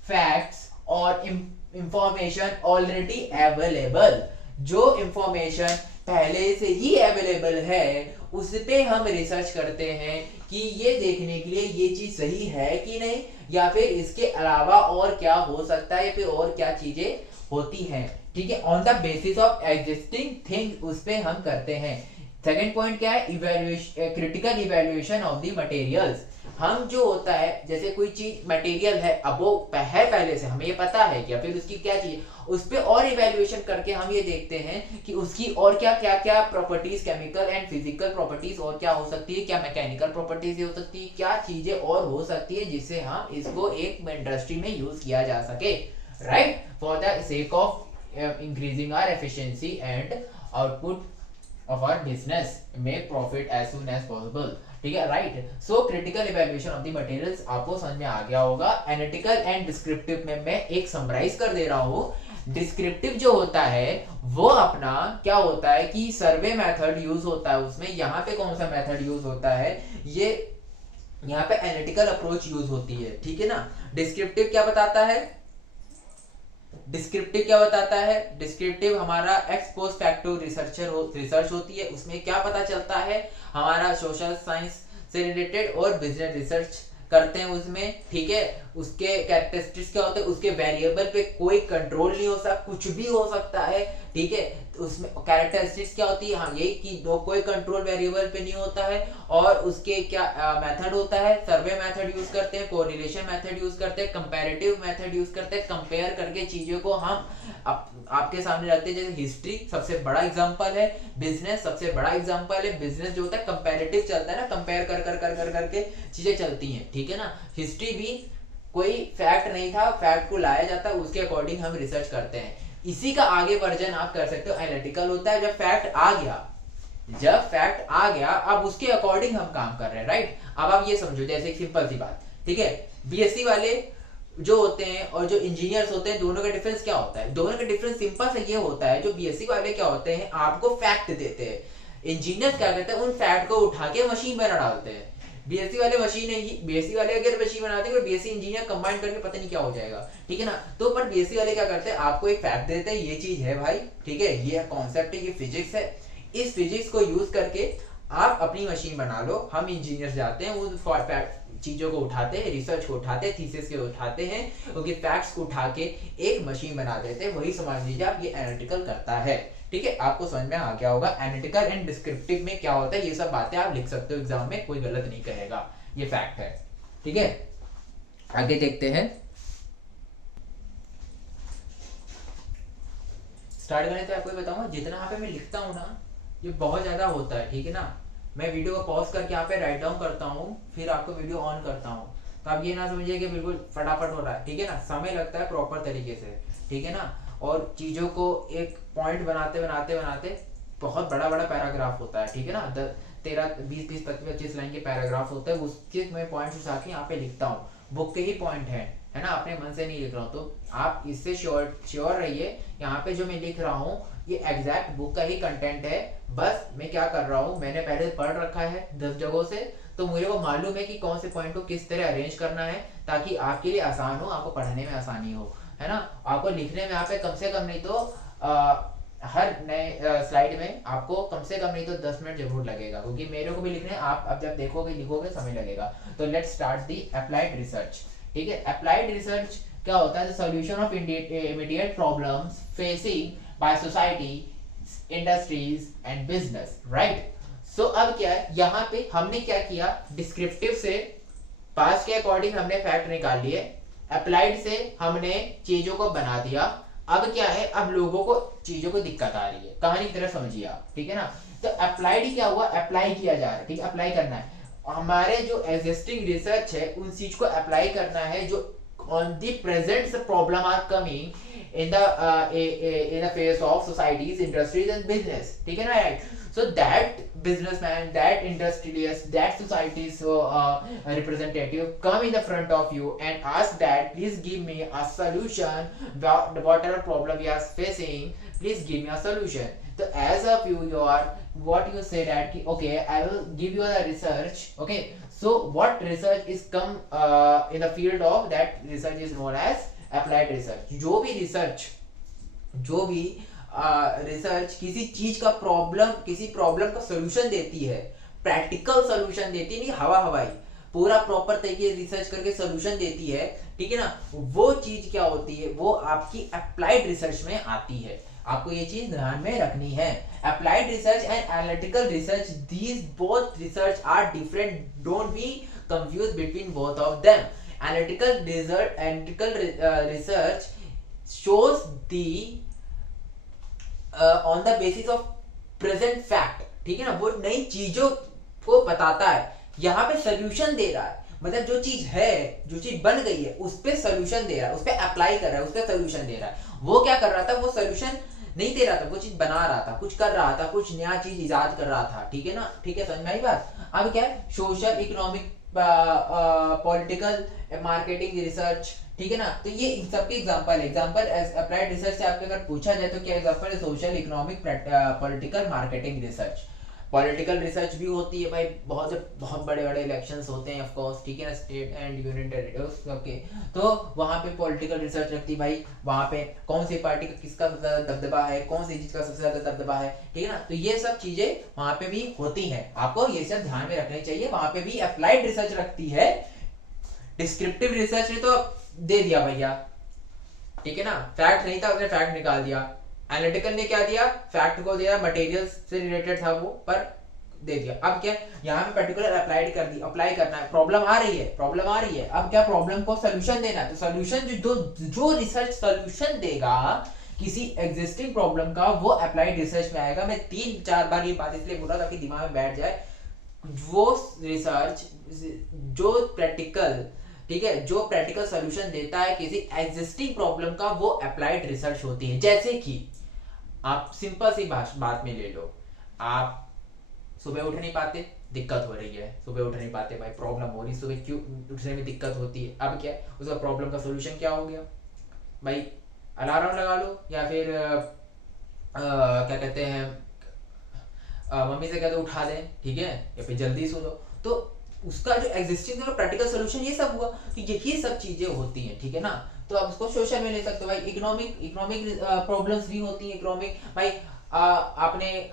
फैक्ट्स और इंफॉर्मेशन ऑलरेडी अवेलेबल। जो इंफॉर्मेशन पहले से ही अवेलेबल है उस पे हम रिसर्च करते हैं कि ये देखने के लिए ये चीज सही है कि नहीं, या फिर इसके अलावा और क्या हो सकता है, या फिर और क्या चीजें होती हैं, ठीक है। On the basis of existing thing उस पे हम करते हैं। सेकेंड पॉइंट क्या है, evaluation, critical evaluation of the materials. हम जो होता है जैसे कोई चीज मटेरियल है, अब वो है पहले से हमें ये पता है, या फिर उसकी क्या चीज, उस पे और इवैल्यूएशन करके हम ये देखते हैं कि उसकी और क्या क्या क्या properties, chemical and physical properties और क्या हो सकती है, क्या मैकेनिकल प्रॉपर्टीज हो सकती है, क्या चीजें और हो सकती है जिससे हम इसको एक इंडस्ट्री में यूज किया जा सके, right, for the sake of increasing our efficiency and output of our business, make profit as soon as possible, ठीक है, right. So critical evaluation of the materials आपको समझ में आ गया होगा। एनालिटिकल एंड डिस्क्रिप्टिव में मैं एक समराइज कर दे रहा हूं। डिस्क्रिप्टिव जो होता है वो अपना क्या होता है कि सर्वे मेथड यूज होता है उसमें। यहाँ पे कौन सा मेथड यूज होता है, ये यहाँ पे एनालिटिकल अप्रोच यूज होती है, ठीक है ना। डिस्क्रिप्टिव क्या बताता है, डिस्क्रिप्टिव क्या बताता है, डिस्क्रिप्टिव हमारा एक्स पोस्ट फैक्टो रिसर्च होती है। उसमें क्या पता चलता है, हमारा सोशल साइंस से रिलेटेड और बिजनेस रिसर्च करते हैं उसमें, ठीक है। उसके कैरेक्टरिस्टिक्स क्या होते हैं, उसके वेरिएबल पे कोई कंट्रोल नहीं हो सकता, कुछ भी हो सकता है, ठीक है। उसमें कैरेक्टरिस्टिक्स क्या होती है, हाँ यही कि दो कोई कंट्रोल वेरिएबल पे नहीं होता है, और उसके क्या मेथड होता है, सर्वे मेथड यूज करते हैं, कोरिलेशन मेथड यूज करते हैं, कंपैरेटिव मेथड यूज करते हैं, कंपेयर करके चीजों को हम आपके सामने रखते हैं। जैसे हिस्ट्री सबसे बड़ा एग्जांपल है, बिजनेस सबसे बड़ा एग्जांपल है। बिजनेस जो होता है कंपैरेटिव चलता है ना, कंपेयर कर कर कर कर करके चीजें चलती हैं, ठीक है ना। हिस्ट्री भी कोई फैक्ट नहीं था, फैक्ट को लाया जाता है, उसके अकॉर्डिंग हम रिसर्च करते हैं। इसी का आगे वर्जन आप कर सकते हो एनालिटिकल होता है। जब फैक्ट आ गया, अब उसके अकॉर्डिंग हम काम कर रहे हैं, राइट। अब आप ये समझो, जैसे एक सिंपल सी बात, ठीक है, बीएससी वाले जो होते हैं और जो इंजीनियर्स होते हैं, दोनों का डिफरेंस क्या होता है? दोनों का डिफरेंस सिंपल से ये होता है, जो बीएससी वाले क्या होते हैं, आपको फैक्ट देते हैं, इंजीनियर्स क्या करते हैं, उन फैक्ट को उठा के मशीन में डालते हैं। बीएससी वाले मशीन है, बीएससी वाले अगर मशीन बनाते हैं, बीएससी इंजीनियर कंबाइन करके पता नहीं क्या हो जाएगा, ठीक है ना। तो पर बीएससी वाले क्या करते हैं, आपको एक फैक्ट देते हैं, ये चीज है भाई, ठीक है, ये कॉन्सेप्ट है, ये फिजिक्स है, इस फिजिक्स को यूज करके आप अपनी मशीन बना लो। हम इंजीनियर्स जाते हैं, उन चीजों को उठाते हैं, रिसर्च को उठाते हैं, थीसिस के उठाते हैं, उनके फैक्ट्स को उठा के एक मशीन बना देते हैं। वही समझ लीजिए आप, ये एनालिटिकल करता है, ठीक है। आपको समझ में आ गया होगा एनालिटिकल एंड डिस्क्रिप्टिव में क्या होता है। ये सब बातें आप लिख सकते हो एग्जाम में, कोई गलत नहीं कहेगा, ये फैक्ट है, ठीक है। आगे देखते हैं, स्टार्ट करने से आपको बताऊंगा, जितना यहाँ पे मैं लिखता हूँ ना, ये बहुत ज्यादा होता है, ठीक है ना। मैं वीडियो को पॉज करके यहाँ पे राइट डाउन करता हूँ, फिर आपको वीडियो ऑन करता हूँ, तो आप ये ना समझिए कि बिल्कुल फटाफट हो रहा है, ठीक है ना। समय लगता है प्रॉपर तरीके से, ठीक है ना। और चीजों को एक पॉइंट बनाते बनाते बनाते बहुत बड़ा बड़ा पैराग्राफ होता है, ठीक है ना। 13 20 30 25 लाइन के पैराग्राफ होता है, उसके मैं पॉइंट्स उठा के यहाँ पे लिखता हूँ, बुक के ही पॉइंट है ना, अपने मन से नहीं लिख रहा हूँ। तो आप इससे श्योर रहिए, यहाँ पे जो मैं लिख रहा हूँ ये एग्जैक्ट बुक का ही कंटेंट है। बस मैं क्या कर रहा हूँ, मैंने पहले पढ़ रखा है 10 जगहों से, तो मुझे को मालूम है कि कौन से पॉइंट को किस तरह अरेंज करना है, ताकि आपके लिए आसान हो, आपको पढ़ने में आसानी हो, है ना। आपको लिखने में यहाँ पे कम से कम नहीं तो हर नए स्लाइड में आपको कम से कम नहीं तो 10 मिनट जरूर लगेगा, क्योंकि मेरे को भी लिखने, आप अब जब देखोगे लिखोगे समय लगेगा। तो let's start the applied research, ठीक है। अप्लाइड रिसर्च क्या होता है, solution of immediate problems facing by society, industries and business, right. So अब क्या है, यहाँ पे हमने क्या किया, डिस्क्रिप्टिव से पास्ट के अकॉर्डिंग हमने फैक्ट निकाल लिए, अप्लाइड से हमने चीजों को बना दिया। अब क्या है, अब लोगों को चीजों को दिक्कत आ रही है, कहानी की तरह समझिए आप, ठीक है ना। तो अप्लाइड क्या हुआ, अप्लाई किया जा रहा है, ठीक है, अप्लाई करना है। हमारे जो एग्जिस्टिंग रिसर्च है उन चीज को अप्लाई करना है, जो on the present problem are coming in the face of societies, industries and business, ठीक है ना, right। So that businessman, that industrialist, that society's representative come in the front of you and ask that please give me a solution, whatever problem we are facing, please give me a solution. So as of you are what you say that okay, I will give you a research, okay. So what research is come in the field of that research is known as applied research. जो भी research किसी चीज का problem, किसी problem का solution देती है, practical solution देती नहीं हवा हवाई, पूरा प्रॉपर तरीके से रिसर्च करके सोल्यूशन देती है, ठीक है ना, वो चीज क्या होती है, वो आपकी अप्लाइड रिसर्च में आती है। आपको ये चीज ध्यान में रखनी है। Applied research and analytical research, these both research are different, don't be confuse between both of them. Analytical research shows the on the basis of present fact, ठीक है ना, वो नई चीजों को बताता है, यहाँ पे सोल्यूशन दे रहा है, मतलब जो चीज है, जो चीज बन गई है उस पे सोल्यूशन दे रहा है, उस पे अप्लाई कर रहा है, उस पे सोल्यूशन दे रहा है। वो क्या कर रहा था, वो सोल्यूशन नहीं दे रहा था, वो चीज बना रहा था, कुछ कर रहा था, कुछ नया चीज इजाद कर रहा था, ठीक है ना, ठीक है, समझ में आई बात। अब क्या है, social economic political marketing research, ठीक है ना। तो ये सबके एग्जांपल अप्लाइड रिसर्च से आपके अगर पूछा जाए तो क्या एग्जांपल है, social economic political marketing research. Political research भी होती है भाई, बहुत बड़े बड़े इलेक्शंस होते हैं ऑफ कोर्स, ठीक है ना, स्टेट एंड यूनियन टेरिटरीज सबके, तो वहां पे पॉलिटिकल रिसर्च लगती है भाई, वहां पे कौन सी पार्टी का किसका सबसे ज्यादा दबदबा है, कौन सी चीज का सबसे ज्यादा दबदबा है, ठीक है ना। तो ये सब चीजें वहां पे भी होती हैं, आपको ये सब ध्यान में रखनी चाहिए। वहां पे भी अप्लाइड रिसर्च रखती है, डिस्क्रिप्टिव रिसर्च ने तो दे दिया भैया, ठीक है ना, फैक्ट नहीं था उसने फैक्ट निकाल दिया, एनालिटिकल ने क्या दिया, फैक्ट को दिया, मटेरियल से रिलेटेड था वो, पर दे दिया। अब क्या, यहाँ पे पर्टिकुलर अप्लाइड कर दी, अप्लाई करना है, प्रॉब्लम आ रही है, प्रॉब्लम आ रही है, अब क्या प्रॉब्लम को सोल्यूशन देना है। तो सोल्यूशन जो रिसर्च सोल्यूशन देगा किसी एग्जिस्टिंग प्रॉब्लम का, वो अप्लाइड रिसर्च में आएगा। मैं 3-4 बार ये बात इसलिए बोल रहा था ताकि दिमाग में बैठ जाए। वो रिसर्च जो प्रैक्टिकल, ठीक है, जो प्रैक्टिकल सोल्यूशन देता है किसी एग्जिस्टिंग प्रॉब्लम का, वो अप्लाइड रिसर्च होती है। जैसे कि आप सिंपल सी बात में ले लो, आप सुबह उठ नहीं पाते, दिक्कत हो रही है, सुबह उठ नहीं पाते भाई, प्रॉब्लम हो रही, सुबह क्यों उठने में दिक्कत होती है। अब क्या है, उसका प्रॉब्लम का सोल्यूशन क्या हो गया भाई, अलार्म लगा लो, या फिर क्या कहते हैं, मम्मी से कहते उठा दें, ठीक है, या फिर जल्दी सो लो। तो उसका जो एग्जिस्टिंग प्रैक्टिकल सोल्यूशन ये सब हुआ। तो यही सब चीजें होती हैं, ठीक है ना। तो आप उसको सोशल में ले सकते हो भाई, इकोनॉमिक प्रॉब्लम्स भी होती हैं, इकोनॉमिक भाई। आपने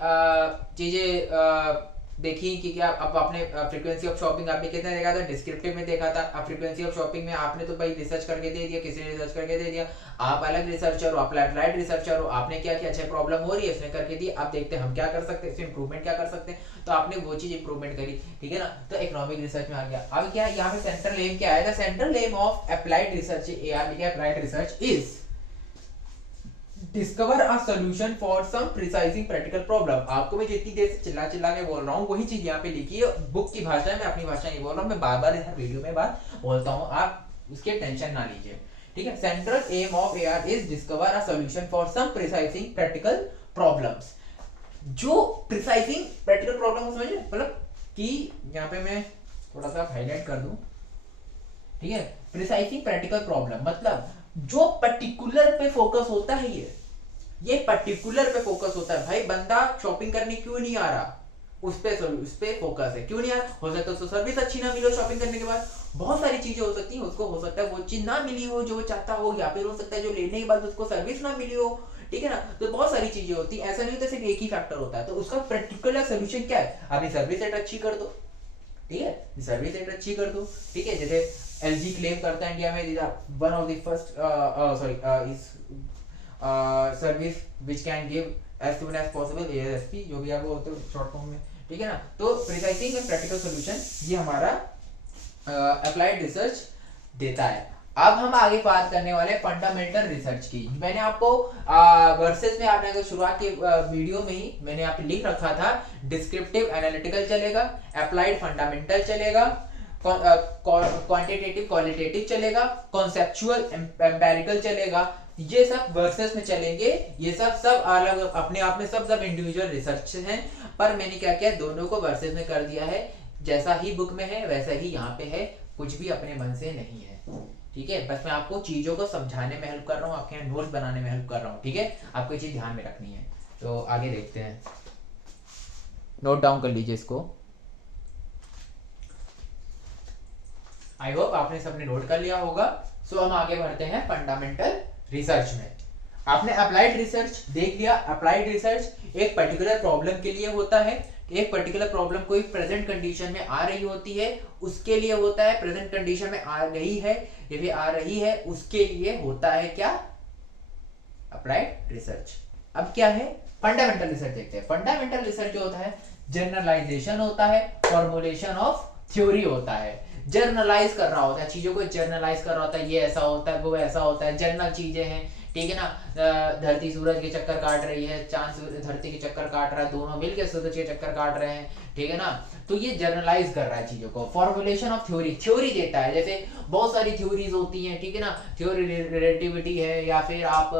चीजें देखी कि क्या, अब आपने फ्रीक्वेंसी ऑफ शॉपिंग आपने कितना देखा था, डिस्क्रिप्टिव में देखा था। अब फ्रीक्वेंसी ऑफ शॉपिंग में आपने तो भाई रिसर्च करके दे दिया, किसी ने रिसर्च करके दे दिया, आप अलग रिसर्चर हो, आप अप्लाइड रिसर्चर हो, आपने क्या किया, अच्छा प्रॉब्लम हो रही है, इसने करके दी, अब देखते हैं हम क्या कर सकते हैं, इसमें इंप्रूवमेंट क्या कर सकते हैं। तो आपने वो चीज इंप्रूवमेंट करी, ठीक है ना। तो इकोनॉमिक रिसर्च में आ गया। अब क्या यहाँ पे सेंट्रल एम क्या आया था, central aim of applied research, AR लिखा है, applied research is discover a solution for some precising practical problem. आपको मैं जितनी देर से चिल्ला के बोल रहा हूँ, वही चीज यहाँ पे लिखी है, बुक की भाषा है, मैं अपनी भाषा नहीं बोल रहा हूँ, मैं बार बार हर वीडियो में बात बोलता हूँ, आप उसके टेंशन ना लीजिए, ठीक है। Central aim of AR is discover a solution for some precising practical problems. जो प्रिसाइजिंग प्रैक्टिकल प्रॉब्लम समझे, मतलब कि यहाँ पे मैं थोड़ा सा हाईलाइट कर दूं, ठीक है। प्रिसाइजिंग प्रैक्टिकल प्रॉब्लम मतलब जो पर्टिकुलर पे फोकस होता है, ये पर्टिकुलर पे फोकस होता है भाई। बंदा शॉपिंग करने क्यों नहीं आ रहा, उस पे फोकस है, क्यों नहीं आ रहा। हो सकता है उसको सर्विस अच्छी ना मिले शॉपिंग करने के बाद, बहुत सारी चीजें हो सकती हैं, उसको हो सकता है वो चीज ना मिली हो जो वो चाहता हो, या फिर हो सकता है जो लेने के बाद उसको सर्विस ना मिली हो, ठीक है ना। तो बहुत सारी चीजें होती हैं, ऐसा नहीं होता सिर्फ एक ही फैक्टर होता है। तो उसका पर्टिकुलर सोल्यूशन क्या है, अपनी सर्विस रेट अच्छी कर दो, ठीक है, सर्विस रेट अच्छी कर दो, ठीक है। जैसे LG क्लेम करता है इंडिया में one of the first is service which can give as soon as possible, ASP जो भी आपको बोलते हो शॉर्ट फॉर्म में, ठीक है ना। तो प्रिसाइजिंग एंड प्रैक्टिकल सॉल्यूशन ये हमारा अप्लाइड रिसर्च देता है। अब हम आगे बात करने वाले फंडामेंटल रिसर्च की। मैंने आपको वर्सेस में आपने शुरुआत की वीडियो में ही मैंने आप लिख रखा था, डिस्क्रिप्टिव एनालिटिकल चलेगा, अप्लाइड फंडामेंटल चलेगा, क्वांटिटेटिव क्वालिटेटिव चलेगा, कॉन्सेप्चुअल एम्पेरिकल चलेगा। ये सब वर्सेस में चलेंगे, ये सब अलग अपने आप में सब इंडिविजुअल रिसर्च हैं, पर मैंने क्या किया, दोनों को वर्सेस में कर दिया है। जैसा ही बुक में है वैसा ही यहाँ पे है, कुछ भी अपने मन से नहीं है, ठीक है। बस मैं आपको चीजों को समझाने में हेल्प कर रहा हूँ, आपके यहाँ नोट्स बनाने में हेल्प कर रहा हूँ, ठीक है। आपको ये चीज ध्यान में रखनी है। तो आगे देखते हैं, नोट डाउन कर लीजिए इसको। आई होप आपने सबने नोट कर लिया होगा। सो हम आगे बढ़ते हैं फंडामेंटल रिसर्च में। आपने अप्लाइड रिसर्च देख लिया। अप्लाइड रिसर्च एक पर्टिकुलर प्रॉब्लम के लिए होता है, एक पर्टिकुलर प्रॉब्लम कोई प्रेजेंट कंडीशन में आ रही होती है, उसके लिए होता है। प्रेजेंट कंडीशन में आ गई है या फिर आ रही है, उसके लिए होता है क्या, अप्लाइड रिसर्च। अब क्या है फंडामेंटल रिसर्च, देखते हैं। फंडामेंटल रिसर्च जो होता है, जनरलाइजेशन होता है, फॉर्मुलेशन ऑफ थ्योरी होता है। जर्नलाइज कर रहा होता है, चीजों को जर्नलाइज कर रहा होता है, ये ऐसा होता है, वो ऐसा होता है, जर्नल चीजें हैं, ठीक है ना। धरती सूरज के चक्कर काट रही है, चांद धरती के चक्कर काट रहा है, दोनों मिलकर सूरज के चक्कर काट रहे हैं, ठीक है ना। तो ये जर्नलाइज कर रहा है चीजों को। फॉर्मुलेशन ऑफ थ्योरी, थ्योरी देता है। जैसे बहुत सारी थ्योरीज होती हैं, ठीक है ना। थ्योरी रिलेटिविटी है, या फिर आप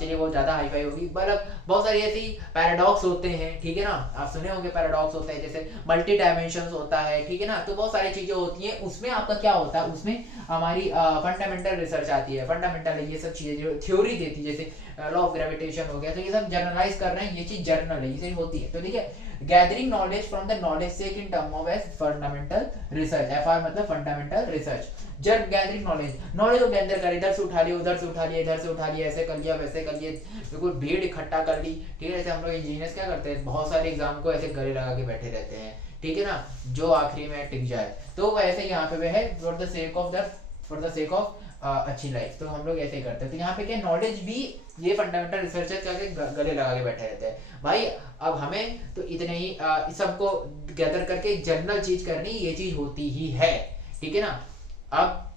चलिए बहुत ज्यादा हाईफाई होगी, मतलब बहुत सारी ऐसी पैराडॉक्स होते हैं, ठीक है ना। आप सुने होंगे पैराडॉक्स होते हैं, जैसे मल्टी डायमेंशंस होता है, ठीक है ना। तो बहुत सारी चीजें होती हैं, उसमें आपका क्या होता है, उसमें हमारी फंडामेंटल रिसर्च आती है। फंडामेंटल ये सब चीजें जो थ्योरी देती है, जैसे लॉ ऑफ ग्रेविटेशन हो गया, तो ये सब जर्नलाइज कर रहे हैं, ये चीज जर्नल है, ये सही होती है। तो ठीक है, gathering knowledge from the knowledge sake in term of as fundamental research. FR मतलब फंडामेंटल रिसर्च। जब गैदरिंग नॉलेज को गैदर कर, इधर से उठा लिया, उधर से उठा लिया, इधर से उठा लिया, ऐसे कर लिया, वैसे कर लिया, बिल्कुल भीड़ इकट्ठा कर ली, ठीक है। जैसे हम लोग इंजीनियर्स क्या करते हैं, बहुत सारे एग्जाम को ऐसे गले लगा के बैठे रहते हैं, ठीक है ना, जो आखिरी में टिक जाए। तो वैसे यहाँ पे है for the sake of the for the sake of अच्छी लाइफ। तो हम लोग ऐसे ही करते हैं। तो यहाँ पे क्या नॉलेज भी ये फंडामेंटल रिसर्चर जाके गले लगा के बैठे रहते हैं भाई। अब हमें तो इतने ही इस सबको गैदर करके जनरल चीज करनी, ये चीज होती ही है, ठीक है ना। अब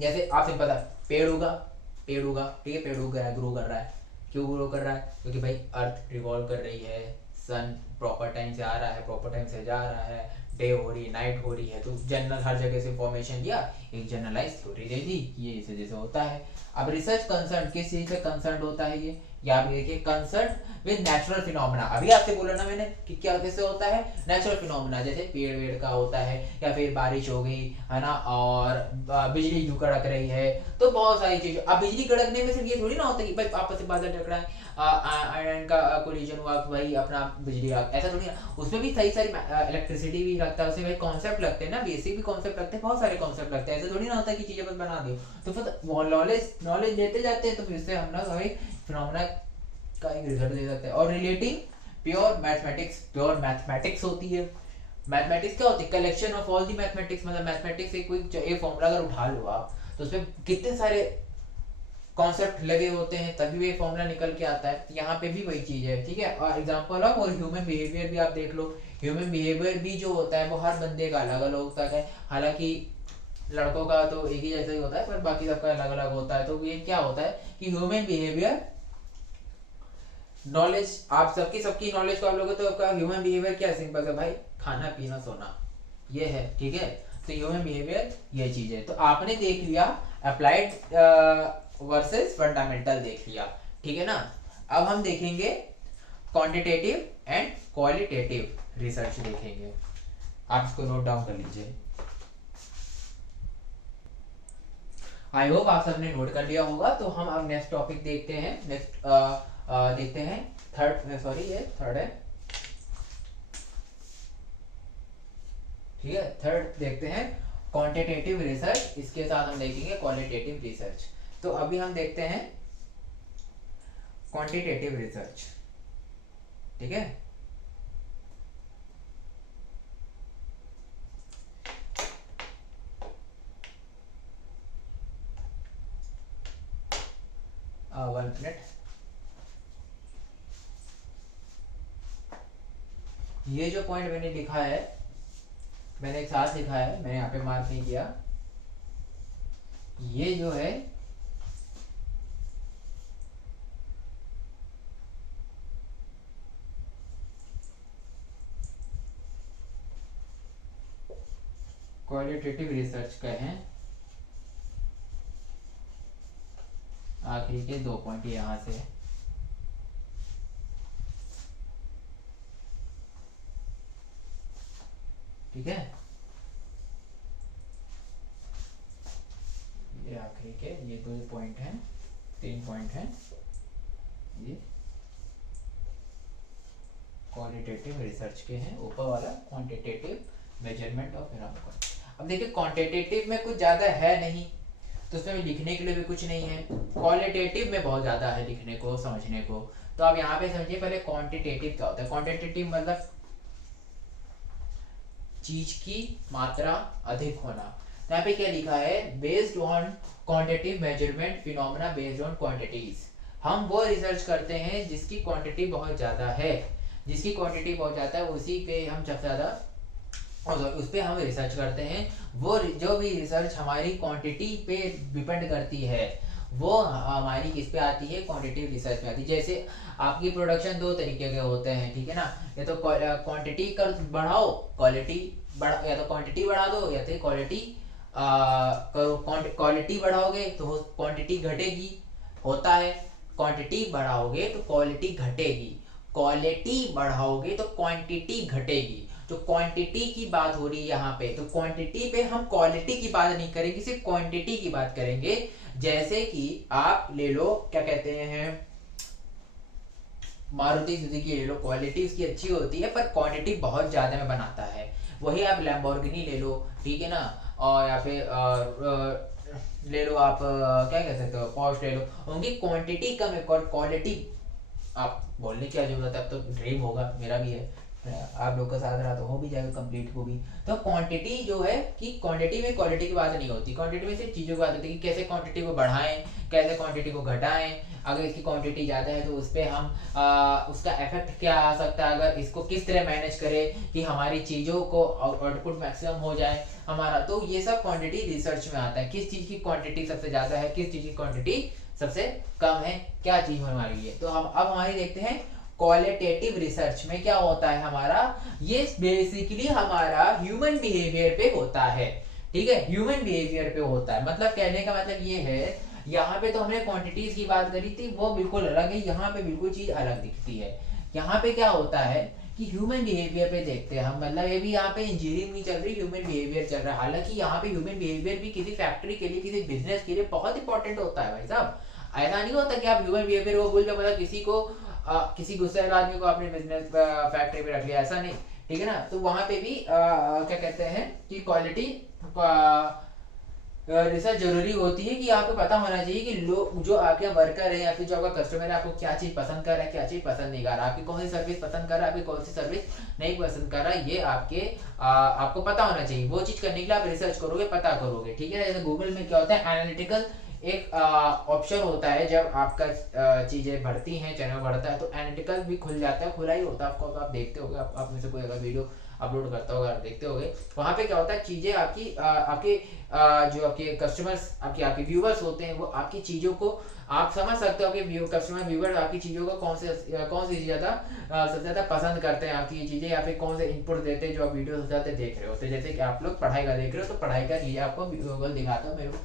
जैसे आप सिंपल पता, पेड़ उगा, ठीक है, पेड़ उग रहा है, ग्रो कर रहा है। क्यों ग्रो कर रहा है? क्योंकि भाई अर्थ रिवॉल्व कर रही है, सन प्रॉपर टाइम से आ रहा है, प्रॉपर टाइम से जा रहा है, डे हो रही है, नाइट हो रही है, तो जनरल हर जगह से इंफॉर्मेशन लिया, एक जनरलाइज थ्योरी दे दी, ये इस वजह से होता है। अब रिसर्च कंसर्न किस चीज से कंसर्न होता है ये, या आप देखिए कंसर्न विद नेचुरल फिनोमेना। अभी आपसे बोला ना मैंने कि क्या कैसे होता है नेचुरल फिनोमेना, जैसे पेड़ वेड़ का होता है, या फिर बारिश हो गई है ना, और बिजली क्यों कड़क रही है, तो बहुत सारी चीजें। अब बिजली कड़कने में सिर्फ ये थोड़ी ना होता कि भाई आपस में बादल टकरा है, आयरन का कोलिजन हुआ, भाई अपना बिजली आ, ऐसा थोड़ी ना। उसमें भी सही सारी इलेक्ट्रिसिटी भी लगता है, उसमें भाई कॉन्सेप्ट लगते हैं ना, बेसिक भी कॉन्सेप्ट लगते हैं, बहुत सारे कॉन्सेप्ट लगते हैं, ऐसा थोड़ी ना होता है कि चीजें बस बना दी। तो फिर नॉलेज लेते जाते हैं, तो फिर से हम ना भाई फिनोमेना का एक रिजल्ट दे सकते हैं। और रिलेटिंग प्योर मैथमेटिक्स होती है। मैथमेटिक्स क्या होती है? Collection of all the mathematics. मतलब मैथमेटिक्स से कोई एक फॉर्मूला अगर उठा लो आप, तो उसमें कितने सारे कॉन्सेप्ट लगे होते हैं, तभी वो फॉर्मूला निकल के आता है। यहाँ पे भी वही चीज है, ठीक है। और एग्जांपल ऑफ और ह्यूमन बिहेवियर भी आप देख लो। ह्यूमन बिहेवियर भी जो होता है वो हर बंदे का अलग अलग होता है। हालांकि लड़कों का तो एक ही जैसा ही होता है, पर बाकी सबका अलग अलग होता है। तो ये क्या होता है कि ह्यूमन बिहेवियर नॉलेज, आप सबकी नॉलेज को आप लोगों, तो आपका ह्यूमन बिहेवियर क्या सिंपल है भाई, खाना पीना सोना, ये है, ठीक है। तो ह्यूमन बिहेवियर ये चीज है। तो आपने देख लिया अप्लाइड वर्सेस फंडामेंटल देख लिया, ठीक है ना। अब हम देखेंगे क्वांटिटेटिव एंड क्वालिटेटिव रिसर्च देखेंगे। आप इसको नोट डाउन कर लीजिए। आई होप आप सबने नोट कर लिया होगा। तो हम अब नेक्स्ट टॉपिक देखते हैं। नेक्स्ट देखते हैं थर्ड, सॉरी ये थर्ड है, ठीक है। थर्ड देखते हैं क्वांटिटेटिव रिसर्च, इसके साथ हम देखेंगे क्वालिटेटिव रिसर्च। तो अभी हम देखते हैं क्वांटिटेटिव रिसर्च, ठीक है। वन मिनट, ये जो पॉइंट मैंने लिखा है, मैंने एक साथ लिखा है, मैंने यहाँ पे मार्क नहीं किया। ये जो है क्वालिटेटिव रिसर्च का है, आखिरी के 2 पॉइंट यहाँ से है, ठीक है। ये आखिरी के ये 2 पॉइंट हैं, 3 पॉइंट हैं, ये क्वालिटेटिव रिसर्च के हैं। ऊपर वाला क्वांटिटेटिव मेजरमेंट ऑफ फिनोमेना। अब देखिए क्वांटिटेटिव में कुछ ज्यादा है नहीं, तो उसमें लिखने के लिए भी कुछ नहीं है। क्वालिटेटिव में बहुत ज्यादा है लिखने को, समझने को। तो आप यहाँ पे समझिए पहले क्वांटिटेटिव क्या होता है। क्वांटिटेटिव मतलब चीज की मात्रा अधिक होना। यहाँ पे क्या लिखा है, based on quantitative measurement phenomena based on quantities. हम वो रिसर्च करते हैं जिसकी क्वांटिटी बहुत ज्यादा है, जिसकी क्वांटिटी बहुत ज्यादा है उसी पे हम सबसे ज्यादा उस पे हम रिसर्च करते हैं। वो जो भी रिसर्च हमारी क्वांटिटी पे डिपेंड करती है, वो हमारी किस पे आती है, क्वांटिटेटिव रिसर्च में आती है। जैसे आपकी प्रोडक्शन 2 तरीके के होते हैं, ठीक है ना। या तो क्वांटिटी कर बढ़ाओ, क्वालिटी बढ़ा, या तो क्वांटिटी बढ़ा दो या तो क्वालिटी करो। क्वालिटी बढ़ाओगे तो क्वांटिटी घटेगी, होता है। क्वांटिटी बढ़ाओगे तो क्वालिटी घटेगी, क्वालिटी बढ़ाओगे तो क्वांटिटी घटेगी। तो क्वांटिटी की बात हो रही है यहाँ पे, तो क्वांटिटी पे हम क्वालिटी की बात नहीं करेंगे, सिर्फ क्वांटिटी की बात करेंगे। जैसे कि आप ले लो, क्या कहते हैं, मारुति सुजुकी ले लो, क्वालिटी उसकी अच्छी होती है पर क्वांटिटी बहुत ज्यादा में बनाता है। वही आप लैम्बोर्गिनी ले लो, ठीक है ना, और या फिर ले लो आप क्या कह सकते हो, पोर्श ले लो, उनकी क्वांटिटी कम है, क्वालिटी आप बोलने की क्या जरूरत है, अब तो ड्रीम होगा, मेरा भी है, आप लोग का साथ रहा तो हो भी जाएगा कंप्लीट वो भी। तो क्वांटिटी जो है कि क्वांटिटी में क्वालिटी की बात नहीं होती, क्वांटिटी में सिर्फ चीज़ों की बात होती है कि कैसे क्वांटिटी को बढ़ाएं, कैसे क्वांटिटी को घटाएं। अगर इसकी क्वांटिटी ज़्यादा है तो उस पर हम उसका इफेक्ट क्या आ सकता है, अगर इसको किस तरह मैनेज करें कि हमारी चीज़ों को आउटपुट मैक्सिमम हो जाए हमारा। तो ये सब क्वांटिटी रिसर्च में आता है, किस चीज़ की क्वांटिटी सबसे ज़्यादा है, किस चीज़ की क्वांटिटी सबसे कम है, क्या चीज़ होने वाली है। तो हम अब हमारी देखते हैं क्वालिटेटिव रिसर्च में क्या होता है हमारा। ये बेसिकली हमारा ह्यूमन बिहेवियर पे होता है, ठीक है, ह्यूमन बिहेवियर पे होता है। मतलब कहने का मतलब ये है, यहाँ पे तो हमने क्वांटिटीज की बात करी थी, वो बिल्कुल अलग है, यहाँ पे बिल्कुल चीज अलग दिखती है। यहाँ पे क्या होता है कि ह्यूमन बिहेवियर पे देखते हैं हम, मतलब ये भी यहाँ पे इंजीनियरिंग नहीं चल रही, ह्यूमन बिहेवियर चल रहा है। हालांकि यहाँ पे ह्यूमन बिहेवियर भी किसी फैक्ट्री के लिए, किसी बिजनेस के लिए बहुत इंपॉर्टेंट होता है भाई साहब। ऐसा नहीं होता कि आप ह्यूमन बिहेवियर को भूल जाओ, मतलब किसी को किसी गुस्सेल आदमी को आपने बिजनेस फैक्ट्री में रख लिया, ऐसा नहीं, ठीक है ना। तो वहां पे भी क्या कहते हैं कि क्वालिटी रिसर्च जरूरी होती है कि आपको पता होना चाहिए कि लोग जो आपके वर्कर है या फिर जो आपका कस्टमर है आपको क्या चीज पसंद कर रहा है, क्या चीज पसंद नहीं कर रहा, आपकी कौन सी सर्विस पसंद कर रहा है, आपकी कौन सी सर्विस नहीं पसंद कर रहा है, ये आपको पता होना चाहिए। वो चीज करने के लिए आप रिसर्च करोगे, पता करोगे, ठीक है। जैसे गूगल में क्या होता है, एनालिटिकल एक ऑप्शन होता है, जब आपका चीजें बढ़ती हैं, चैनल बढ़ता है तो एनालिटिकल भी खुल जाता है, खुला ही होता है आपको, आप देखते होगे, आप में से कोई अगर वीडियो अपलोड करता होगा आप देखते होगे। वहां पे क्या होता है, चीजें आपकी आपके जो आपके कस्टमर्स, आपके व्यूवर्स होते हैं, वो आपकी चीजों को आप समझ सकते हो कि कस्टमर व्यूवर आपकी चीजों को कौन सी ज्यादा सबसे ज्यादा पसंद करते हैं आपकी ये चीजें, या फिर कौन से इनपुट देते हैं जो आप वीडियो सबसे ज्यादा देख रहे होते हैं। जैसे कि आप लोग पढ़ाई का देख रहे हो तो पढ़ाई का चीजें आपको गूगल दिखाता है, मेरे को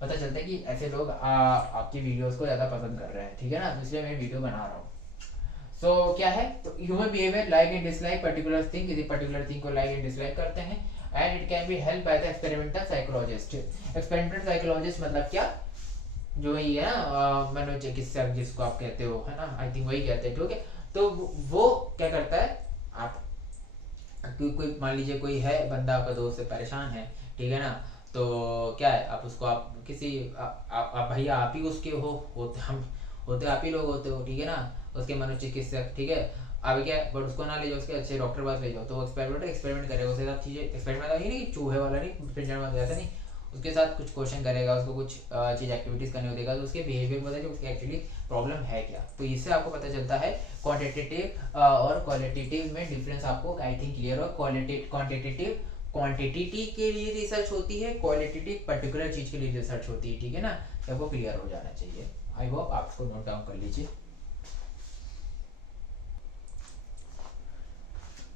पता चलता है कि ऐसे लोग आपकी वीडियोस को ज़्यादा पसंद कर रहे हैं, ठीक है ना, इसलिए मैं वीडियो बना रहा हूँ। सो क्या है, तो human behaviour like and dislike particular thing, किसी पर्टिकुलर थिंग को लाइक एंड डिसलाइक करते हैं। And it can be help by the experimental psychologist. Experimental psychologist मतलब क्या, जो ही है ना मनोचिकित्सक जिसको आप कहते हो, है ना, आई थिंक वही कहते हैं, ठीक है। तो वो क्या करता है, आप कोई मान लीजिए कोई है बंदा, आपका दोस्त है, परेशान है, ठीक है ना, तो क्या है, आप उसको आप किसी आप भैया आप ही उसके होते हम होते आप ही लोग होते हो, ठीक है ना, उसके मनोचिकित्सक, ठीक है। अब क्या है, बट उसको ना ले जाओ, उसके अच्छे डॉक्टर पास ले जाओ, तो एक्सपेरिमेंट करेगा उसके साथ चीज़ें। एक्सपेरिमेंट ये नहीं कि चूहे वाला नहीं, पिंजरे में ऐसा नहीं, उसके साथ कुछ क्वेश्चन करेगा, उसको कुछ चीज़ एक्टिविटीज़ करने को देगा, तो उसके बिहेवियर को बताएगा उसकी एक्चुअली प्रॉब्लम है क्या। तो इससे आपको पता चलता है क्वांटिटेटिव और क्वालिटेटिव में डिफरेंस आपको आई थिंक क्लियर हो। क्वांटिटेटिव क्वांटिटी के लिए रिसर्च होती है, क्वालिटेटिव पर्टिकुलर चीज के लिए रिसर्च होती है, ठीक है ना, तो वो क्लियर हो जाना चाहिए। आई होप आप इसको नोट डाउन कर लीजिए।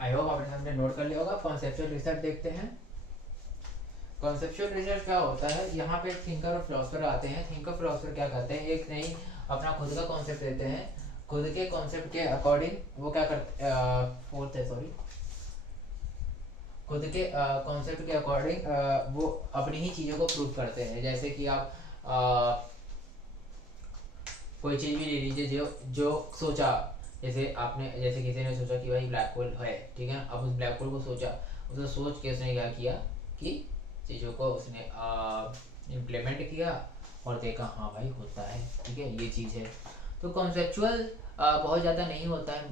आई होप आपने हमने नोट कर लिया होगा। कॉन्सेप्चुअल रिसर्च देखते हैं। कॉन्सेप्चुअल रिसर्च क्या होता है, यहाँ पे थिंकर और फिलोसफर आते हैं। थिंकर फिलोसफर क्या करते हैं, एक नई अपना खुद का कॉन्सेप्ट देते हैं, खुद के कॉन्सेप्ट के अकॉर्डिंग वो क्या करते फोर्थ है सॉरी, खुद के कॉन्सेप्ट के अकॉर्डिंग वो अपनी ही चीज़ों को प्रूव करते हैं। जैसे कि आप कोई चीज़ भी ले लीजिए, जो जो सोचा, जैसे किसी ने सोचा कि भाई ब्लैक होल है, ठीक है, अब उस ब्लैक होल को सोचा, उसे सोच के उसने क्या किया कि चीज़ों को उसने इम्प्लीमेंट किया और देखा हाँ भाई होता है, ठीक है, ये चीज़ है। तो कॉन्सेप्चुअल बहुत ज़्यादा नहीं होता है,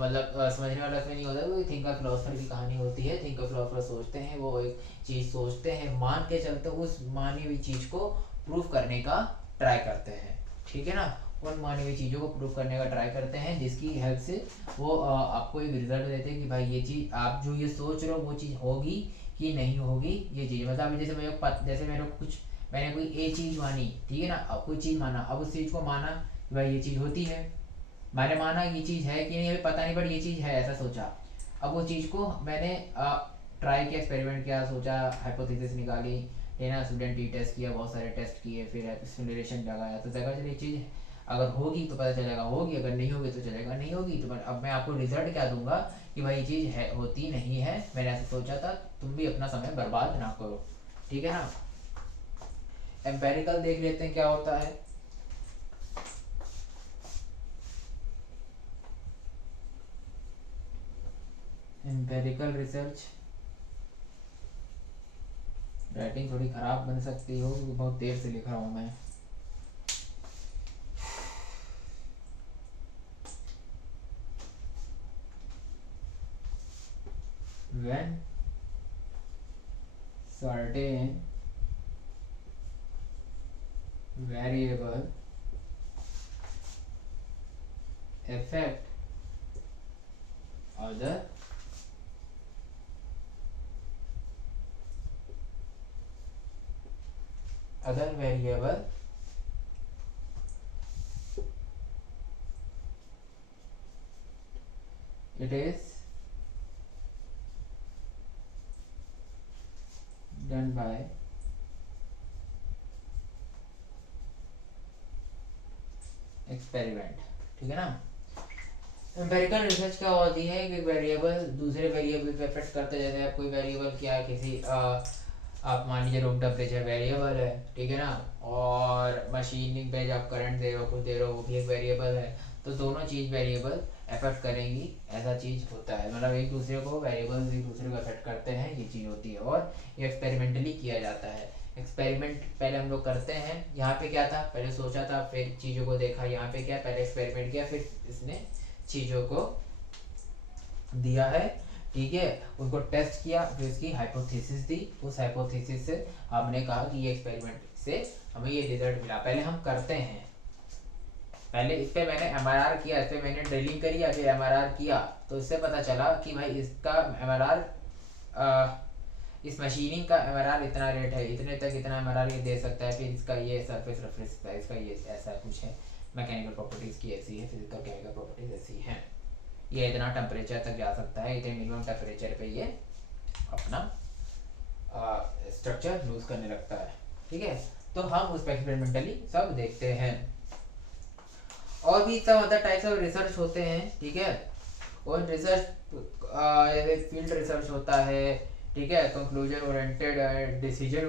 मतलब समझने वाला इसमें नहीं होता है, वो थिंकर फिलोसफर की कहानी होती है। थिंकर फिलोसफर सोचते हैं, वो एक चीज़ सोचते हैं, मान के चलते उस मानी हुई चीज़ को प्रूव करने का ट्राई करते हैं, ठीक है ना, उन मानी हुई चीज़ों को प्रूव करने का ट्राई करते हैं, जिसकी हेल्प से वो आपको एक रिजल्ट देते हैं कि भाई ये चीज़ आप जो ये सोच रहे हो वो चीज़ होगी कि नहीं होगी। ये चीज़ मतलब जैसे मैंने कोई ए चीज़ मानी, ठीक है ना, अब कोई चीज़ माना, अब उस चीज़ को माना कि भाई ये चीज़ होती है, मैंने माना ये चीज़ है कि नहीं अभी पता नहीं, बट ये चीज़ है ऐसा सोचा। अब वो चीज़ को मैंने ट्राई किया, एक्सपेरिमेंट किया, सोचा, हाइपोथेसिस निकाली, है ना, स्टूडेंट टी टेस्ट किया, बहुत सारे टेस्ट किए, फिर सिमुलेशन लगाया, तो जगह चली चीज़ अगर होगी तो पता चलेगा होगी, अगर नहीं होगी तो चलेगा नहीं होगी। तो अब मैं आपको रिजल्ट क्या दूंगा कि भाई ये चीज़ है होती नहीं है, मैंने ऐसे सोचा था, तुम भी अपना समय बर्बाद ना करो, ठीक है ना। एम्पेरिकल देख लेते हैं क्या होता है। एम्पेरिकल रिसर्च, राइटिंग थोड़ी खराब बन सकती हो क्योंकि बहुत देर से लिख रहा हूँ मैं। when certain variable affect other variable it is done by experiment. ठीक है ना। एम्पेरिकल रिसर्च क्या होती है कि वेरिएबल दूसरे वेरिएबल पे इफेक्ट करते, जैसे आप कोई वेरिएबल क्या है किसी आप मान लीजिए रूम टेम्परेचर वेरिएबल है, ठीक है ना, और मशीनिंग पे जब करंट दे रहे हो कुछ दे रहे हो वो भी एक वेरिएबल है, तो दोनों चीज़ वेरिएबल अफेक्ट करेंगी, ऐसा चीज़ होता है, मतलब एक दूसरे को वेरिएबल्स एक दूसरे को अफेक्ट करते हैं, ये चीज़ होती है और ये एक्सपेरिमेंटली किया जाता है। एक्सपेरिमेंट पहले हम लोग करते हैं, यहाँ पे क्या था, पहले सोचा था फिर चीज़ों को देखा, यहाँ पे क्या पहले एक्सपेरिमेंट किया फिर इसने चीज़ों को दिया है, ठीक है, उसको टेस्ट किया, फिर उसकी हाइपोथेसिस दी, उस हाइपोथेसिस से हमने कहा कि ये एक्सपेरिमेंट से हमें ये रिजल्ट मिला। पहले हम करते हैं, पहले इस पे मैंने एमआरआर किया, इस पे मैंने ड्रिलिंग करी या फिर एमआरआर किया, तो इससे पता चला कि भाई इसका एमआरआर इस मशीनिंग का एमआरआर इतना रेट है, इतने तक इतना एमआरआर ये दे सकता है, फिर इसका ये सरफेस रफनेस है, इसका ये ऐसा कुछ है, मैकेनिकल प्रॉपर्टीज की ऐसी है, फिजिकल केमिकल प्रॉपर्टीज ऐसी हैं, ये इतना टेम्परेचर तक जा सकता है, इतने मिनिमम टेम्परेचर पे ये अपना स्ट्रक्चर लूज करने लगता है, ठीक है। तो हम उस पर एक्सपेरिमेंटली सब देखते हैं। और भी सब अदर टाइप्स ऑफ रिसर्च होते हैं, ठीक है, और रिसर्च जैसे फील्ड रिसर्च होता है, ठीक है, conclusion oriented decision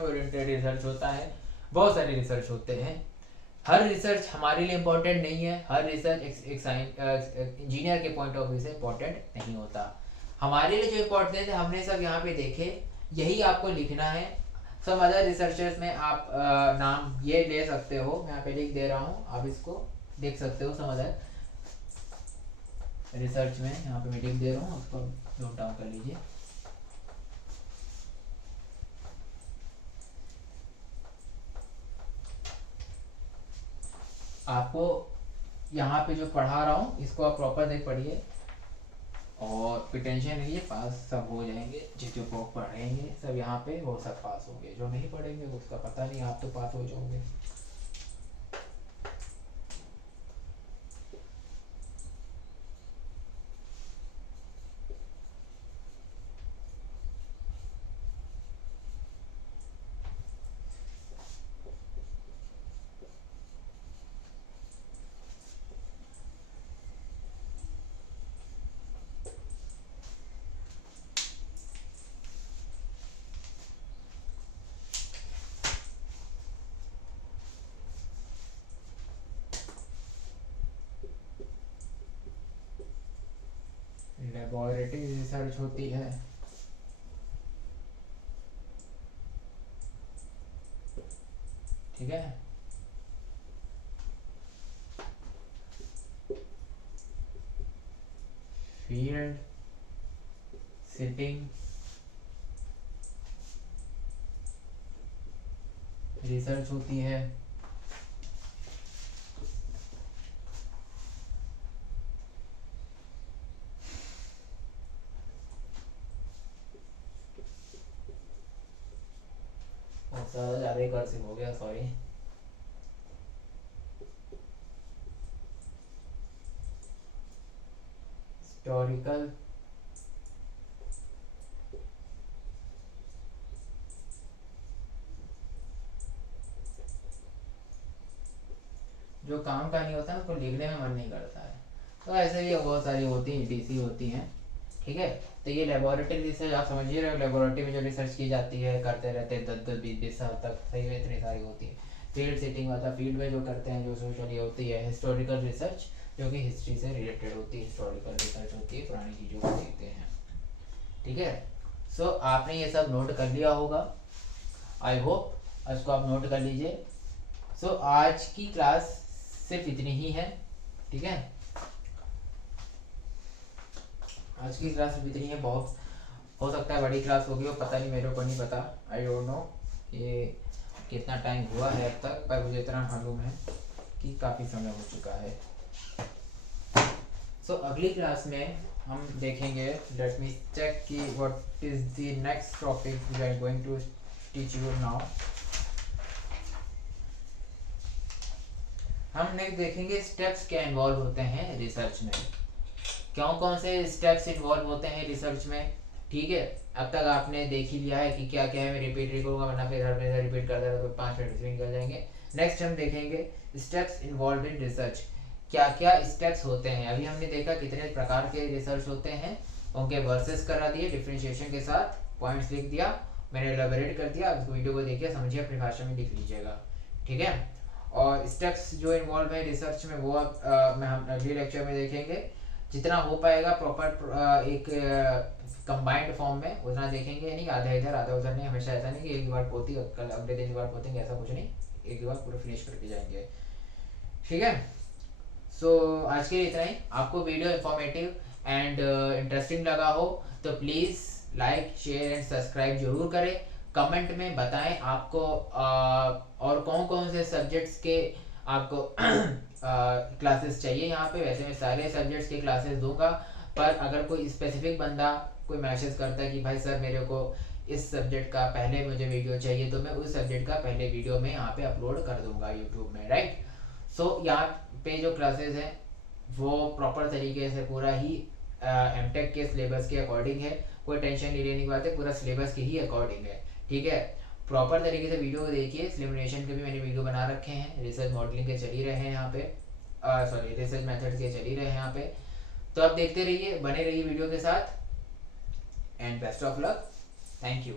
oriented research होता है, बहुत सारे रिसर्च होते हैं। हर रिसर्च हमारे लिए इम्पोर्टेंट नहीं है, हर रिसर्च एक इंजीनियर के पॉइंट ऑफ व्यू से इम्पोर्टेंट नहीं होता। हमारे लिए जो इम्पोर्टेंट है हमने सब यहाँ पे देखे, यही आपको लिखना है। सम अदर रिसर्चर्स में आप नाम ये ले सकते हो, मैं यहाँ पे लिख दे रहा हूँ, आप इसको देख सकते हो। सम अदर रिसर्च में यहाँ पे मैं लिख दे रहा हूँ, उसको नोट डाउन कर लीजिए। आपको यहाँ पे जो पढ़ा रहा हूँ इसको आप प्रॉपर देख पढ़िए और कोई टेंशन नहीं है, पास सब हो जाएंगे। जो पढ़ेंगे सब यहाँ पे वो सब पास होंगे, जो नहीं पढ़ेंगे उसका पता नहीं, आप तो पास हो जाओगे। लेबोरेटरी रिसर्च होती है, ठीक है। फील्ड सिटिंग रिसर्च होती है, ज़्यादा ही कर्सिव हो गया, सॉरी। हिस्टोरिकल जो काम का नहीं होता उसको लिखने में मन नहीं करता है, तो ऐसे भी बहुत सारी होती हैं, ईटीसी होती हैं, ठीक है। तो ये लेबोरेटरी रिसर्च आप समझिए रहे हो, लेबोरेटरी में जो रिसर्च की जाती है करते रहते हैं 10-20 साल तक, सही में इतनी सारी होती है। फील्ड सिटिंग वाला फील्ड में जो करते हैं जो सोशल होती है। हिस्टोरिकल रिसर्च जो कि हिस्ट्री से रिलेटेड होती है, हिस्टोरिकल रिसर्च होती है, पुरानी चीज़ों को देखते हैं, ठीक है। सो आपने ये सब नोट कर लिया होगा, आई होप इसको आप नोट कर लीजिए। सो आज की क्लास सिर्फ इतनी ही है, ठीक है। आज की क्लास इतनी है, बहुत हो सकता है बड़ी क्लास होगी, वो पता नहीं, मेरे को नहीं पता, आई डोंट नो ये कितना टाइम हुआ है अब तक, पर मुझे इतना मालूम है कि काफ़ी समय हो चुका है। सो अगली क्लास में हम देखेंगे, लेट मी चेक कि what is the next topic we are going to teach you now. हम नेक्स्ट देखेंगे स्टेप्स क्या इन्वॉल्व होते हैं रिसर्च में, कौन कौन से स्टेप्स इन्वॉल्व होते हैं रिसर्च में। ठीक है, अब तक आपने देख ही लिया है कि क्या क्या है, मैं रिपीट नहीं करूँगा वरना फिर हर हमेशा रिपीट करता रहा तो 5 मिनट इसमें निकल जाएंगे। नेक्स्ट हम देखेंगे स्टेप्स इन्वॉल्व इन रिसर्च, क्या क्या स्टेप्स होते हैं। अभी हमने देखा कितने प्रकार के रिसर्च होते हैं, उनके वर्सेस करा दिए, डिफरेंशिएशन के साथ पॉइंट्स लिख दिया, मैंने एलाबोरेट कर दिया। अब वीडियो को देखिए, समझिए, अपनी भाषा में लिख लीजिएगा। ठीक है, और स्टेप्स जो इन्वॉल्व है रिसर्च में वो मैं हम अगले लेक्चर में देखेंगे। जितना हो पाएगा प्रॉपर एक कंबाइंड फॉर्म में उतना देखेंगे, नहीं आधा इधर आधा उधर नहीं, हमेशा ऐसा नहीं कि एक बार पोती और कल अगले दिन बार पोतेंगे, ऐसा कुछ नहीं, एक बार पूरा फिनिश करके जाएंगे। ठीक है, सो आज के लिए इतना ही। आपको वीडियो इंफॉर्मेटिव एंड इंटरेस्टिंग लगा हो तो please like share and subscribe जरूर करें। कमेंट में बताएं आपको और कौन कौन से सब्जेक्ट्स के आपको क्लासेस चाहिए यहाँ पे। वैसे मैं सारे सब्जेक्ट्स के क्लासेस दूंगा, पर अगर कोई स्पेसिफिक बंदा कोई मैसेज करता है कि भाई सर मेरे को इस सब्जेक्ट का पहले मुझे वीडियो चाहिए, तो मैं उस सब्जेक्ट का पहले वीडियो में यहाँ पे अपलोड कर दूंगा यूट्यूब में, राइट। सो यहाँ पे जो क्लासेस हैं वो प्रॉपर तरीके से पूरा ही एमटेक के सिलेबस के अकॉर्डिंग है, कोई टेंशन नहीं लेने की बात है, पूरा सिलेबस के ही अकॉर्डिंग है। ठीक है, प्रॉपर तरीके से वीडियो को देखिए। सिमुलेशन के भी मैंने वीडियो बना रखे हैं, रिसर्च मॉडलिंग के चल ही रहे हैं यहाँ पे, सॉरी रिसर्च मेथड्स के चल ही रहे हैं यहाँ पे। तो आप देखते रहिए, बने रहिए वीडियो के साथ, and best of luck, thank you.